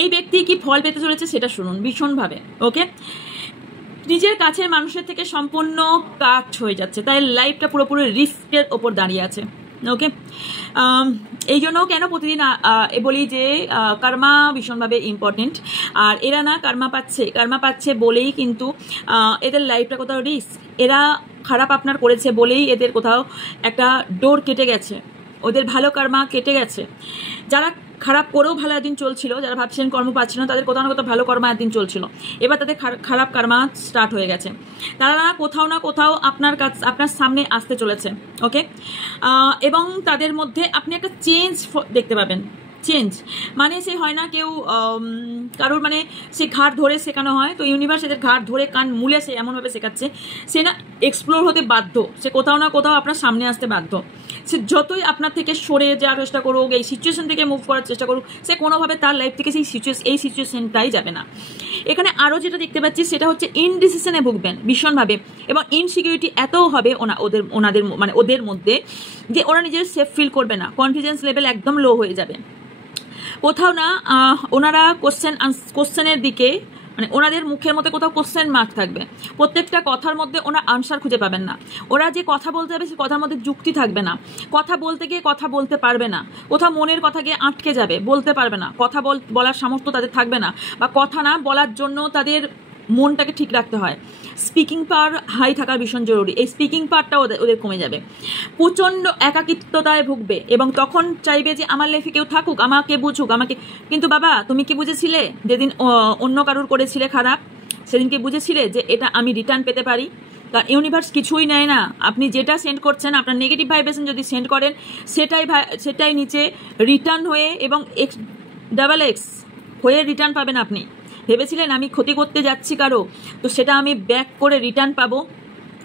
এই ব্যক্তি কি ফল পেতে চলেছে সেটা শুনুন ভীষণভাবে। ওকে, নিজের কাছের মানুষের থেকে সম্পূর্ণ কাট হয়ে যাচ্ছে, তাই লাইফটা পুরোপুরি রিস্কের ওপর দাঁড়িয়ে আছে। ওকে, এই জন্য কেন প্রতিদিন বলি যে কর্মা ভীষণভাবে ইম্পর্টেন্ট। আর এরা না কর্মা পাচ্ছে বলেই কিন্তু এদের লাইফটা কোথাও রিস্ক, এরা খারাপ আপনার করেছে বলেই এদের কোথাও একটা ডোর কেটে গেছে, ওদের ভালো কর্মা কেটে গেছে। যারা খারাপ করেও ভালো একদিন চলছিল, যারা ভাবছিলেন কর্ম পাচ্ছিল না, তাদের কোথাও না কোথাও ভালো কর্মা একদিন চলছিল, এবার তাদের খারাপ কর্মা স্টার্ট হয়ে গেছে। তারা না কোথাও আপনার সামনে আসতে চলেছে। ওকে, এবং তাদের মধ্যে আপনি একটা চেঞ্জ দেখতে পাবেন। চেঞ্জ মানে সে হয় না কেউ কারোর মানে সে ঘাট ধরে শেখানো হয়, তো ইউনিভার্স এদের ঘাট ধরে কান মুলে সে এমনভাবে শেখাচ্ছে, সে না এক্সপ্লোর হতে বাধ্য, সে কোথাও না কোথাও আপনার সামনে আসতে বাধ্য। সে যতই আপনার থেকে সরে যাওয়ার চেষ্টা করুক, এই সিচুয়েশন থেকে মুভ করার চেষ্টা করুক, সে কোনোভাবে তার লাইফ থেকে এই সিচুয়েশনটাই যাবে না। এখানে আরও যেটা দেখতে পাচ্ছি সেটা হচ্ছে ইনডিসিশনে ভুগবেন ভীষণভাবে, এবং ইনসিকিউরিটি এতও হবে ওদের মধ্যে যে ওরা নিজের সেফ ফিল করবে না, কনফিডেন্স লেভেল একদম লো হয়ে যাবে। কোথাও না ওনারা কোশ্চেনের দিকে মানে ওনাদের মুখের মধ্যে কোথাও কোশ্চেন মার্ক থাকবে, প্রত্যেকটা কথার মধ্যে ওনার আনসার খুঁজে পাবেন না। ওরা যে কথা বলতে যাবে সে কথার মধ্যে যুক্তি থাকবে না, কথা বলতে গিয়ে কথা বলতে পারবে না, কোথাও মনের কথা গিয়ে আটকে যাবে, বলতে পারবে না, কথা বলার সামর্থ্য তাদের থাকবে না, বা কথা না বলার জন্য তাদের মনটাকে ঠিক রাখতে হয়। স্পিকিং পাওয়ার হাই থাকার ভীষণ জরুরি। এই স্পিকিং পাওয়ারটা ওদের কমে যাবে, প্রচণ্ড একাকিত্বতায় ভুগবে এবং তখন চাইবে যে আমার লাইফে কেউ থাকুক, আমাকে বুঝুক, আমাকে। কিন্তু বাবা, তুমি কি বুঝেছিলে যেদিন অন্য কারুর করেছিলে খারাপ, সেদিন কি বুঝেছিলে যে এটা আমি রিটার্ন পেতে পারি? কারণ ইউনিভার্স কিছুই নেয় না, আপনি যেটা সেন্ড করছেন, আপনার নেগেটিভ ভাইব্রেশন যদি সেন্ড করেন সেটাই নিচে রিটার্ন হয়ে এবং ডাবল এক্স হয়ে রিটার্ন পাবেন আপনি। ভেবেছিলেন আমি ক্ষতি করতে যাচ্ছি কারো, তো সেটা আমি ব্যাক করে রিটার্ন পাবো,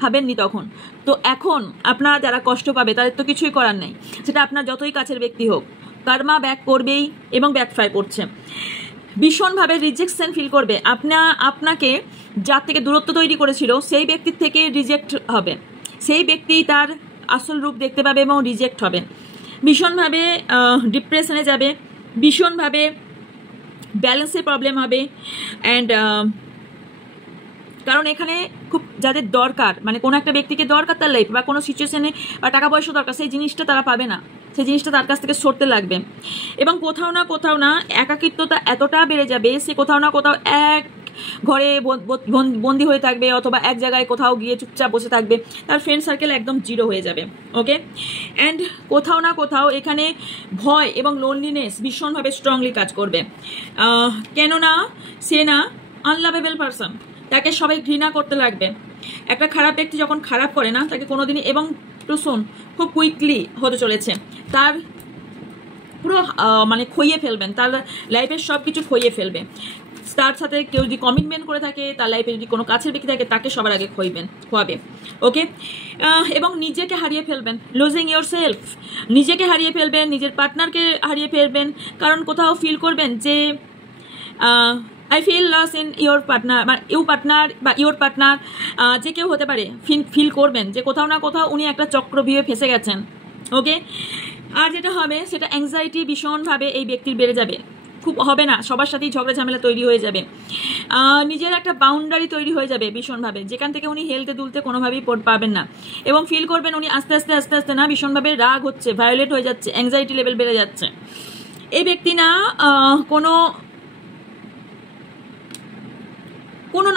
ভাবেননি তখন। তো এখন আপনারা যারা কষ্ট পাবে তাদের তো কিছুই করার নেই, সেটা আপনার যতই কাছের ব্যক্তি হোক, কার্মা ব্যাক করবেই এবং ব্যাকফায়ার করছে। ভীষণভাবে রিজেকশন ফিল করবে, আপনাকে যার থেকে দূরত্ব তৈরি করেছিল সেই ব্যক্তির থেকে রিজেক্ট হবে, সেই ব্যক্তি তার আসল রূপ দেখতে পাবে এবং রিজেক্ট হবে। ভীষণভাবে ডিপ্রেশনে যাবে, ভীষণভাবে ব্যালেন্সের প্রবলেম হবে। অ্যান্ড কারণ এখানে খুব যাদের দরকার, মানে কোনো একটা ব্যক্তিকে দরকার তার লাইফ বা কোনো সিচুয়েশনে বা টাকা পয়সা দরকার, সেই জিনিসটা তারা পাবে না, সেই জিনিসটা তার কাছ থেকে সরতে লাগবে। এবং কোথাও না একাকিত্বতা এতটা বেড়ে যাবে, সে কোথাও না কোথাও এক ঘরে বন্দি হয়ে থাকবে, অথবা এক জায়গায় কোথাও গিয়ে চুপচাপ বসে থাকবে, তার ফ্রেন্ড সার্কেল একদম জিরো হয়ে যাবে। ওকে, অ্যান্ড কোথাও না কোথাও এখানে ভয় এবং লোনলিনেস ভীষণভাবে স্ট্রংলি কাজ করবে। কেননা সে না আনলাভেবল পারসন, তাকে সবাই ঘৃণা করতে লাগবে। একটা খারাপ ব্যক্তি যখন খারাপ করে না, তাকে কোনোদিনই, এবং টুসুন খুব কুইকলি হতে চলেছে, তার পুরো মানে খইয়ে ফেলবেন, তার লাইফের সব কিছু খইয়ে ফেলবে। তার সাথে কেউ যদি কমিটমেন্ট করে থাকে, তার লাইফে যদি কোনো কাছের ব্যক্তি থাকে, তাকে সবার আগে খোয়াবে। ওকে, এবং নিজেকে হারিয়ে ফেলবেন, লুজিং ইয়োর সেলফ, নিজেকে হারিয়ে ফেলবেন, নিজের পার্টনারকে হারিয়ে ফেলবেন। কারণ কোথাও ফিল করবেন যে I feel loss in your partner, বা ইয়োর পার্টনার যে কেউ হতে পারে, ফিল করবেন যে কোথাও না কোথাও উনি একটা চক্রব্যূহে ফেসে গেছেন। ওকে, আর যেটা হবে সেটা অ্যাংজাইটি ভীষণভাবে এই ব্যক্তির বেড়ে যাবে, খুব হবে না, সবার সাথেই ঝগড়া ঝামেলা তৈরি হয়ে যাবে, নিজের একটা বাউন্ডারি তৈরি হয়ে যাবে ভীষণভাবে, যেখান থেকে উনি হেলতে দুলতে কোনোভাবেই পাবেন না। এবং ফিল করবেন উনি আস্তে আস্তে না ভীষণভাবে রাগ হচ্ছে, ভায়োলেট হয়ে যাচ্ছে, অ্যাংজাইটি লেভেল বেড়ে যাচ্ছে। এই ব্যক্তি না কোনো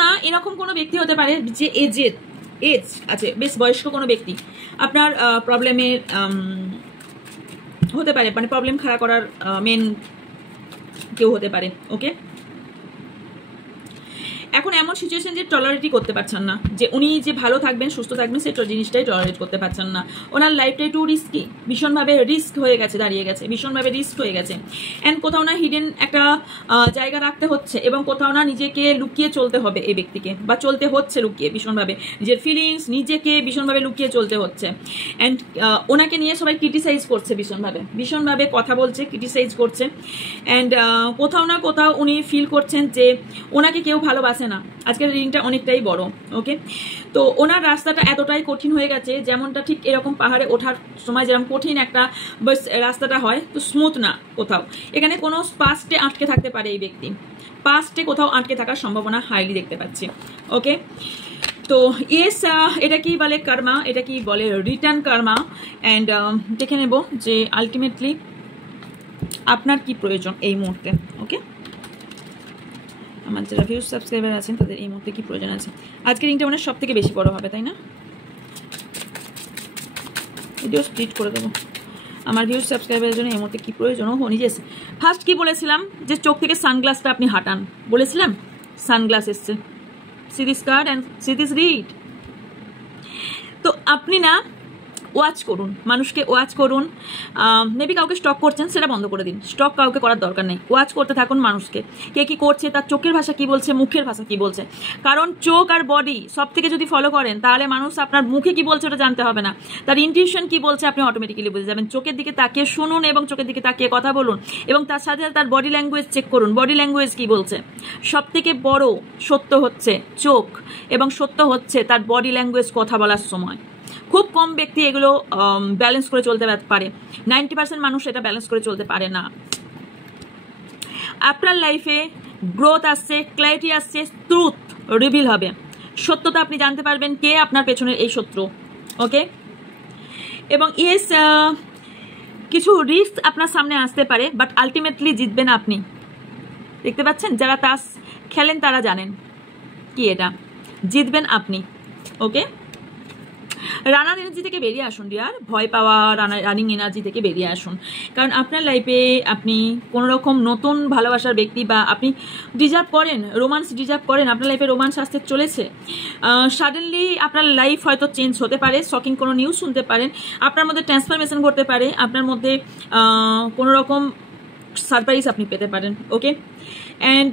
না এরকম কোনো ব্যক্তি হতে পারে যে এজ আছে, বেশ বয়স্ক কোনো ব্যক্তি আপনার প্রবলেমের হতে পারে, মানে প্রবলেম খাড়া করার মেন কেউ হতে পারে। ওকে, এখন এমন সিচুয়েশন যে টলারেটই করতে পারছেন না, যে উনি যে ভালো থাকবেন সুস্থ থাকবেন সেই জিনিসটাই টলারেট করতে পারছেন না। ওনার লাইফটা একটু রিস্কি, ভীষণভাবে রিস্ক হয়ে গেছে, দাঁড়িয়ে গেছে, ভীষণভাবে রিস্ক হয়ে গেছে। অ্যান্ড কোথাও না হিডেন একটা জায়গা রাখতে হচ্ছে, এবং কোথাও না নিজেকে লুকিয়ে চলতে হবে এই ব্যক্তিকে, বা চলতে হচ্ছে লুকিয়ে ভীষণভাবে, নিজের ফিলিংস নিজেকে ভীষণভাবে লুকিয়ে চলতে হচ্ছে। অ্যান্ড ওনাকে নিয়ে সবাই ক্রিটিসাইজ করছে, ভীষণভাবে কথা বলছে, ক্রিটিসাইজ করছে। অ্যান্ড কোথাও না কোথাও উনি ফিল করছেন যে ওনাকে কেউ ভালোবাসে না। আজকের রিডিংটা অনেকটাই বড়। ওকে, তো ওনার রাস্তাটা এতটাই কঠিন হয়ে গেছে, যেমনটা ঠিক এরকম পাহাড়ে ওঠার সময় যেরকম কঠিন একটা রাস্তাটা হয়, তো স্মুথ না কোথাও। এখানে কোনো পাস্টে আটকে থাকতে পারে এই ব্যক্তি, পাস্টে কোথাও আটকে থাকার সম্ভাবনা হাইলি দেখতে পাচ্ছি। ওকে, তো ইয়েস, এটা কি বলে কর্মা, এটা কি বলে রিটার্ন কর্মা। অ্যান্ড দেখে নেব যে আলটিমেটলি আপনার কি প্রয়োজন এই মুহূর্তে। ওকে, আমার যারা ভিউজ সাবস্ক্রাইবার আছেন তাদের এই মুহূর্তে কি প্রয়োজন আছে। আজকের রিংটা মানে সব থেকে বেশি বড় হবে, তাই না? ভিডিও স্প্লিট করে দেবো। আমার ভিউজ সাবস্ক্রাইবারের জন্য এই মুহূর্তে কি প্রয়োজন। ও নিজে ফার্স্ট কি বলেছিলাম যে চোখ থেকে সানগ্লাসটা আপনি হাঁটান, বলেছিলাম সানগ্লাস এসছে। C this card and C this read. তো আপনি না ওয়াচ করুন, মানুষকে ওয়াচ করুন। মেবি কাউকে স্টক করছেন, সেটা বন্ধ করে দিন, স্টক কাউকে করার দরকার নেই। ওয়াচ করতে থাকুন মানুষকে, কে কী করছে, তার চোখের ভাষা কী বলছে, মুখের ভাষা কী বলছে। কারণ চোখ আর বডি সব থেকে যদি ফলো করেন, তাহলে মানুষ আপনার মুখে কী বলছে ওটা জানতে হবে না, তার ইনটিউশন কী বলছে আপনি অটোমেটিক্যালি বুঝে যাবেন। চোখের দিকে তাকিয়ে শুনুন এবং চোখের দিকে তাকিয়ে কথা বলুন, এবং তার সাথে তার বডি ল্যাঙ্গুয়েজ চেক করুন, বডি ল্যাঙ্গুয়েজ কী বলছে। সব থেকে বড় সত্য হচ্ছে চোখ, এবং সত্য হচ্ছে তার বডি ল্যাঙ্গুয়েজ কথা বলার সময়। খুব কম ব্যক্তি এগুলো ব্যালেন্স করে চলতে পারে, 90% মানুষ এটা ব্যালেন্স করে চলতে পারে না। আপনার লাইফে গ্রোথ আসছে, ক্ল্যারিটি আসছে, ট্রুথ রিভিল হবে, সত্যতা আপনি জানতে পারবেন কে আপনার পেছনের এই শত্রু। ওকে, এবং ইয়েস কিছু রিস্ক আপনার সামনে আসতে পারে, বাট আলটিমেটলি জিতবেন আপনি। দেখতে পাচ্ছেন, যারা তাস খেলেন তারা জানেন কি এটা, জিতবেন আপনি। ওকে, রানার এনার্জি থেকে বেরিয়ে আসুন ডিয়ার, ভয় পাওয়া রানিং এনার্জি থেকে বেরিয়ে আসুন, কারণ আপনার লাইফে আপনি কোনো রকম নতুন ভালোবাসার ব্যক্তি বা আপনি ডিজার্ভ করেন, রোমান্স ডিজার্ভ করেন, আপনার লাইফে রোমান্স আসতে চলেছে। সাডেনলি আপনার লাইফ হয়তো চেঞ্জ হতে পারে, শকিং কোনো নিউজ শুনতে পারেন, আপনার মধ্যে ট্রান্সফরমেশন করতে পারে, আপনার মধ্যে কোনো রকম সারপ্রাইজ আপনি পেতে পারেন। ওকে, অ্যান্ড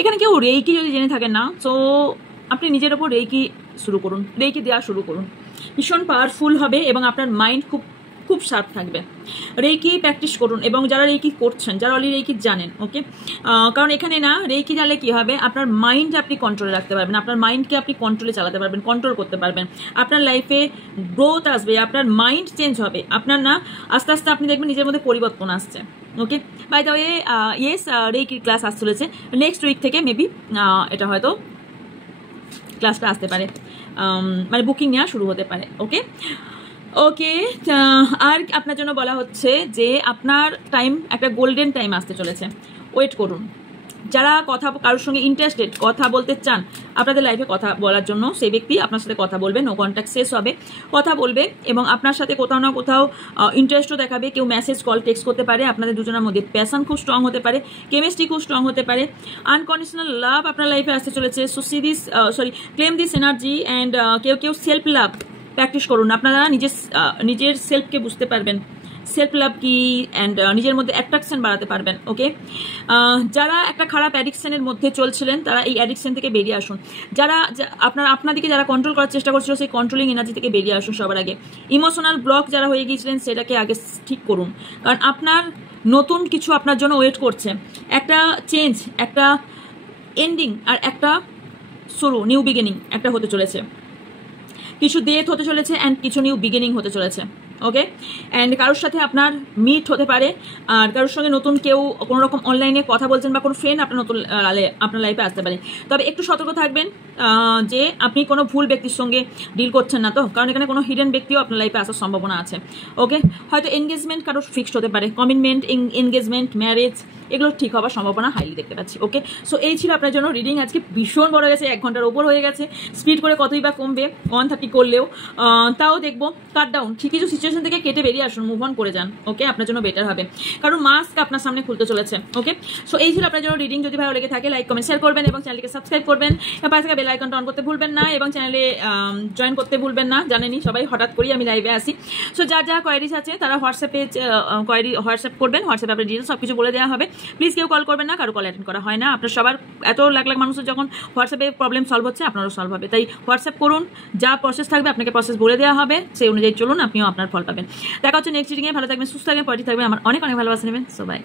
এখানে কেউ রেইকি যদি জেনে থাকেন না, তো আপনি নিজের ওপর রেইকি শুরু করুন, রেইকি দেওয়া শুরু করুন, ভীষণ পাওয়ারফুল হবে এবং আপনার মাইন্ড খুব খুব শার্প থাকবে। রেইকি প্র্যাকটিস করুন, এবং যারা রেইকি করছেন, যারা অলরেডি রেইকি জানেন, ওকে, কারণ এখানে না রেইকি জানলে কি হবে, আপনার মাইন্ড আপনি কন্ট্রোলে রাখতে পারবেন, আপনার মাইন্ডকে আপনি কন্ট্রোলে চালাতে পারবেন, কন্ট্রোল করতে পারবেন, আপনার লাইফে গ্রোথ আসবে, আপনার মাইন্ড চেঞ্জ হবে, আপনার না আস্তে আস্তে আপনি দেখবেন নিজের মধ্যে পরিবর্তন আসছে। Okay, by the way yes রেইকির ক্লাস আসতে চলেছে নেক্সট উইক থেকে, মেবি এটা হয়তো ক্লাসটা আসতে পারে, মানে বুকিং নেওয়া শুরু হতে পারে। ওকে ওকে, আর আপনার জন্য বলা হচ্ছে যে আপনার টাইম একটা গোল্ডেন টাইম আসতে চলেছে, ওয়েট করুন। যারা কারোর সঙ্গে ইন্টারেস্টেড, কথা বলতে চান আপনাদের লাইফে কথা বলার জন্য, সেই ব্যক্তি আপনার সাথে কথা বলবে, নো কন্ট্যাক্ট শেষ হবে, কথা বলবে এবং আপনার সাথে কোথাও না কোথাও ইন্টারেস্টও দেখাবে। কেউ মেসেজ কল টেক্সট করতে পারে, আপনাদের দুজনের মধ্যে প্যাশন খুব স্ট্রং হতে পারে, কেমিস্ট্রি খুব স্ট্রং হতে পারে, আনকন্ডিশনাল লাভ আপনার লাইফে আসতে চলেছে। So C this, claim this energy, and কেউ সেলফ লাভ প্র্যাকটিস করুন, আপনারা নিজের সেলফকে বুঝতে পারবেন, সেলফ লাভ কি, অ্যান্ড নিজের মধ্যে অ্যাট্রাকশন বাড়াতে পারবেন। ওকে, যারা একটা খারাপ অ্যাডিকশনের মধ্যে চলছিলেন তারা এই অ্যাডিকশন থেকে বেরিয়ে আসুন, যারা আপনাদেরকে যারা কন্ট্রোল করার চেষ্টা করছিল সেই কন্ট্রোলিং এনার্জি থেকে বেরিয়ে আসুন। সবার আগে ইমোশনাল ব্লক যারা হয়ে গিয়েছিলেন সেটাকে আগে ঠিক করুন, কারণ আপনার নতুন কিছু আপনার জন্য ওয়েট করছে, একটা চেঞ্জ, একটা এন্ডিং আর একটা শুরু, নিউ বিগিনিং একটা হতে চলেছে, কিছু ডেথ হতে চলেছে অ্যান্ড কিছু নিউ বিগিনিং হতে চলেছে। ওকে, অ্যান্ড কারোর সাথে আপনার মিট হতে পারে, আর কারোর সঙ্গে নতুন কেউ কোনো রকম অনলাইনে কথা বলছেন বা কোনো ফ্রেন্ড আপনার নতুন আপনার লাইফে আসতে পারে। তবে একটু সতর্ক থাকবেন যে আপনি কোনো ভুল ব্যক্তির সঙ্গে ডিল করছেন না তো, কারণ এখানে কোনো হিডেন ব্যক্তিও আপনার লাইফে আসার সম্ভাবনা আছে। ওকে, হয়তো এনগেজমেন্ট কারোর ফিক্সড হতে পারে, কমিটমেন্ট, এনগেজমেন্ট, ম্যারেজ এগুলো ঠিক হওয়ার সম্ভাবনা হাইলি দেখতে পাচ্ছি। ওকে, সো এই ছিল আপনার জন্য রিডিং। আজকে ভীষণ বড় গেছে, 1 ঘন্টার ওপর হয়ে গেছে, স্পিড করে কতই বা কমবে 130 করলেও, তাও দেখবো কাট ডাউন। ঠিক কিছু সিচুয়েশন থেকে কেটে বেরিয়ে আসুন, মুভ অন করে যান। ওকে, আপনার জন্য বেটার হবে, কারণ মাস্ক আপনার সামনে খুলতে চলেছে। ওকে, সো এই ছিল আপনার জন্য রিডিং। যদি ভালো লেগে থাকে লাইক কমেন্ট শেয়ার করবেন এবং চ্যানেলকে সাবস্ক্রাইব করবেন, পাশে থাকা বেল আইকনটা অন করতে ভুলবেন না এবং চ্যানেলে জয়েন করতে ভুলবেন না। জানেনই সবাই হঠাৎ করেই আমি লাইভে আসি। সো যার যা কোয়ারিজ আছে তারা হোয়াটসঅ্যাপে হোয়াটসঅ্যাপ করবেন, হোয়াটসঅ্যাপে আপনার ডিটেলস সব কিছু বলে দেওয়া হবে। প্লিজ কেউ কল করবেন না, কারো কল অ্যাটেন্ড করা হয় না। আপনার সবার এত লাখ লাখ মানুষের যখন হোয়াটসঅ্যাপে প্রবলেম সলভ হচ্ছে, আপনারও সলভ হবে। তাই হোয়াটসঅ্যাপ করুন, যা প্রসেস থাকবে আপনাকে প্রসেস বলে দেওয়া হবে, সেই অনুযায়ী চলুন, আপনিও আপনার ফল পাবেন। দেখা হচ্ছে নেক্সট রিডিংয়ে। ভালো থাকবেন, সুস্থ থাকবেন, পজিটিভ থাকবেন, আমার অনেক অনেক ভালোবাসা নেবেন। So by.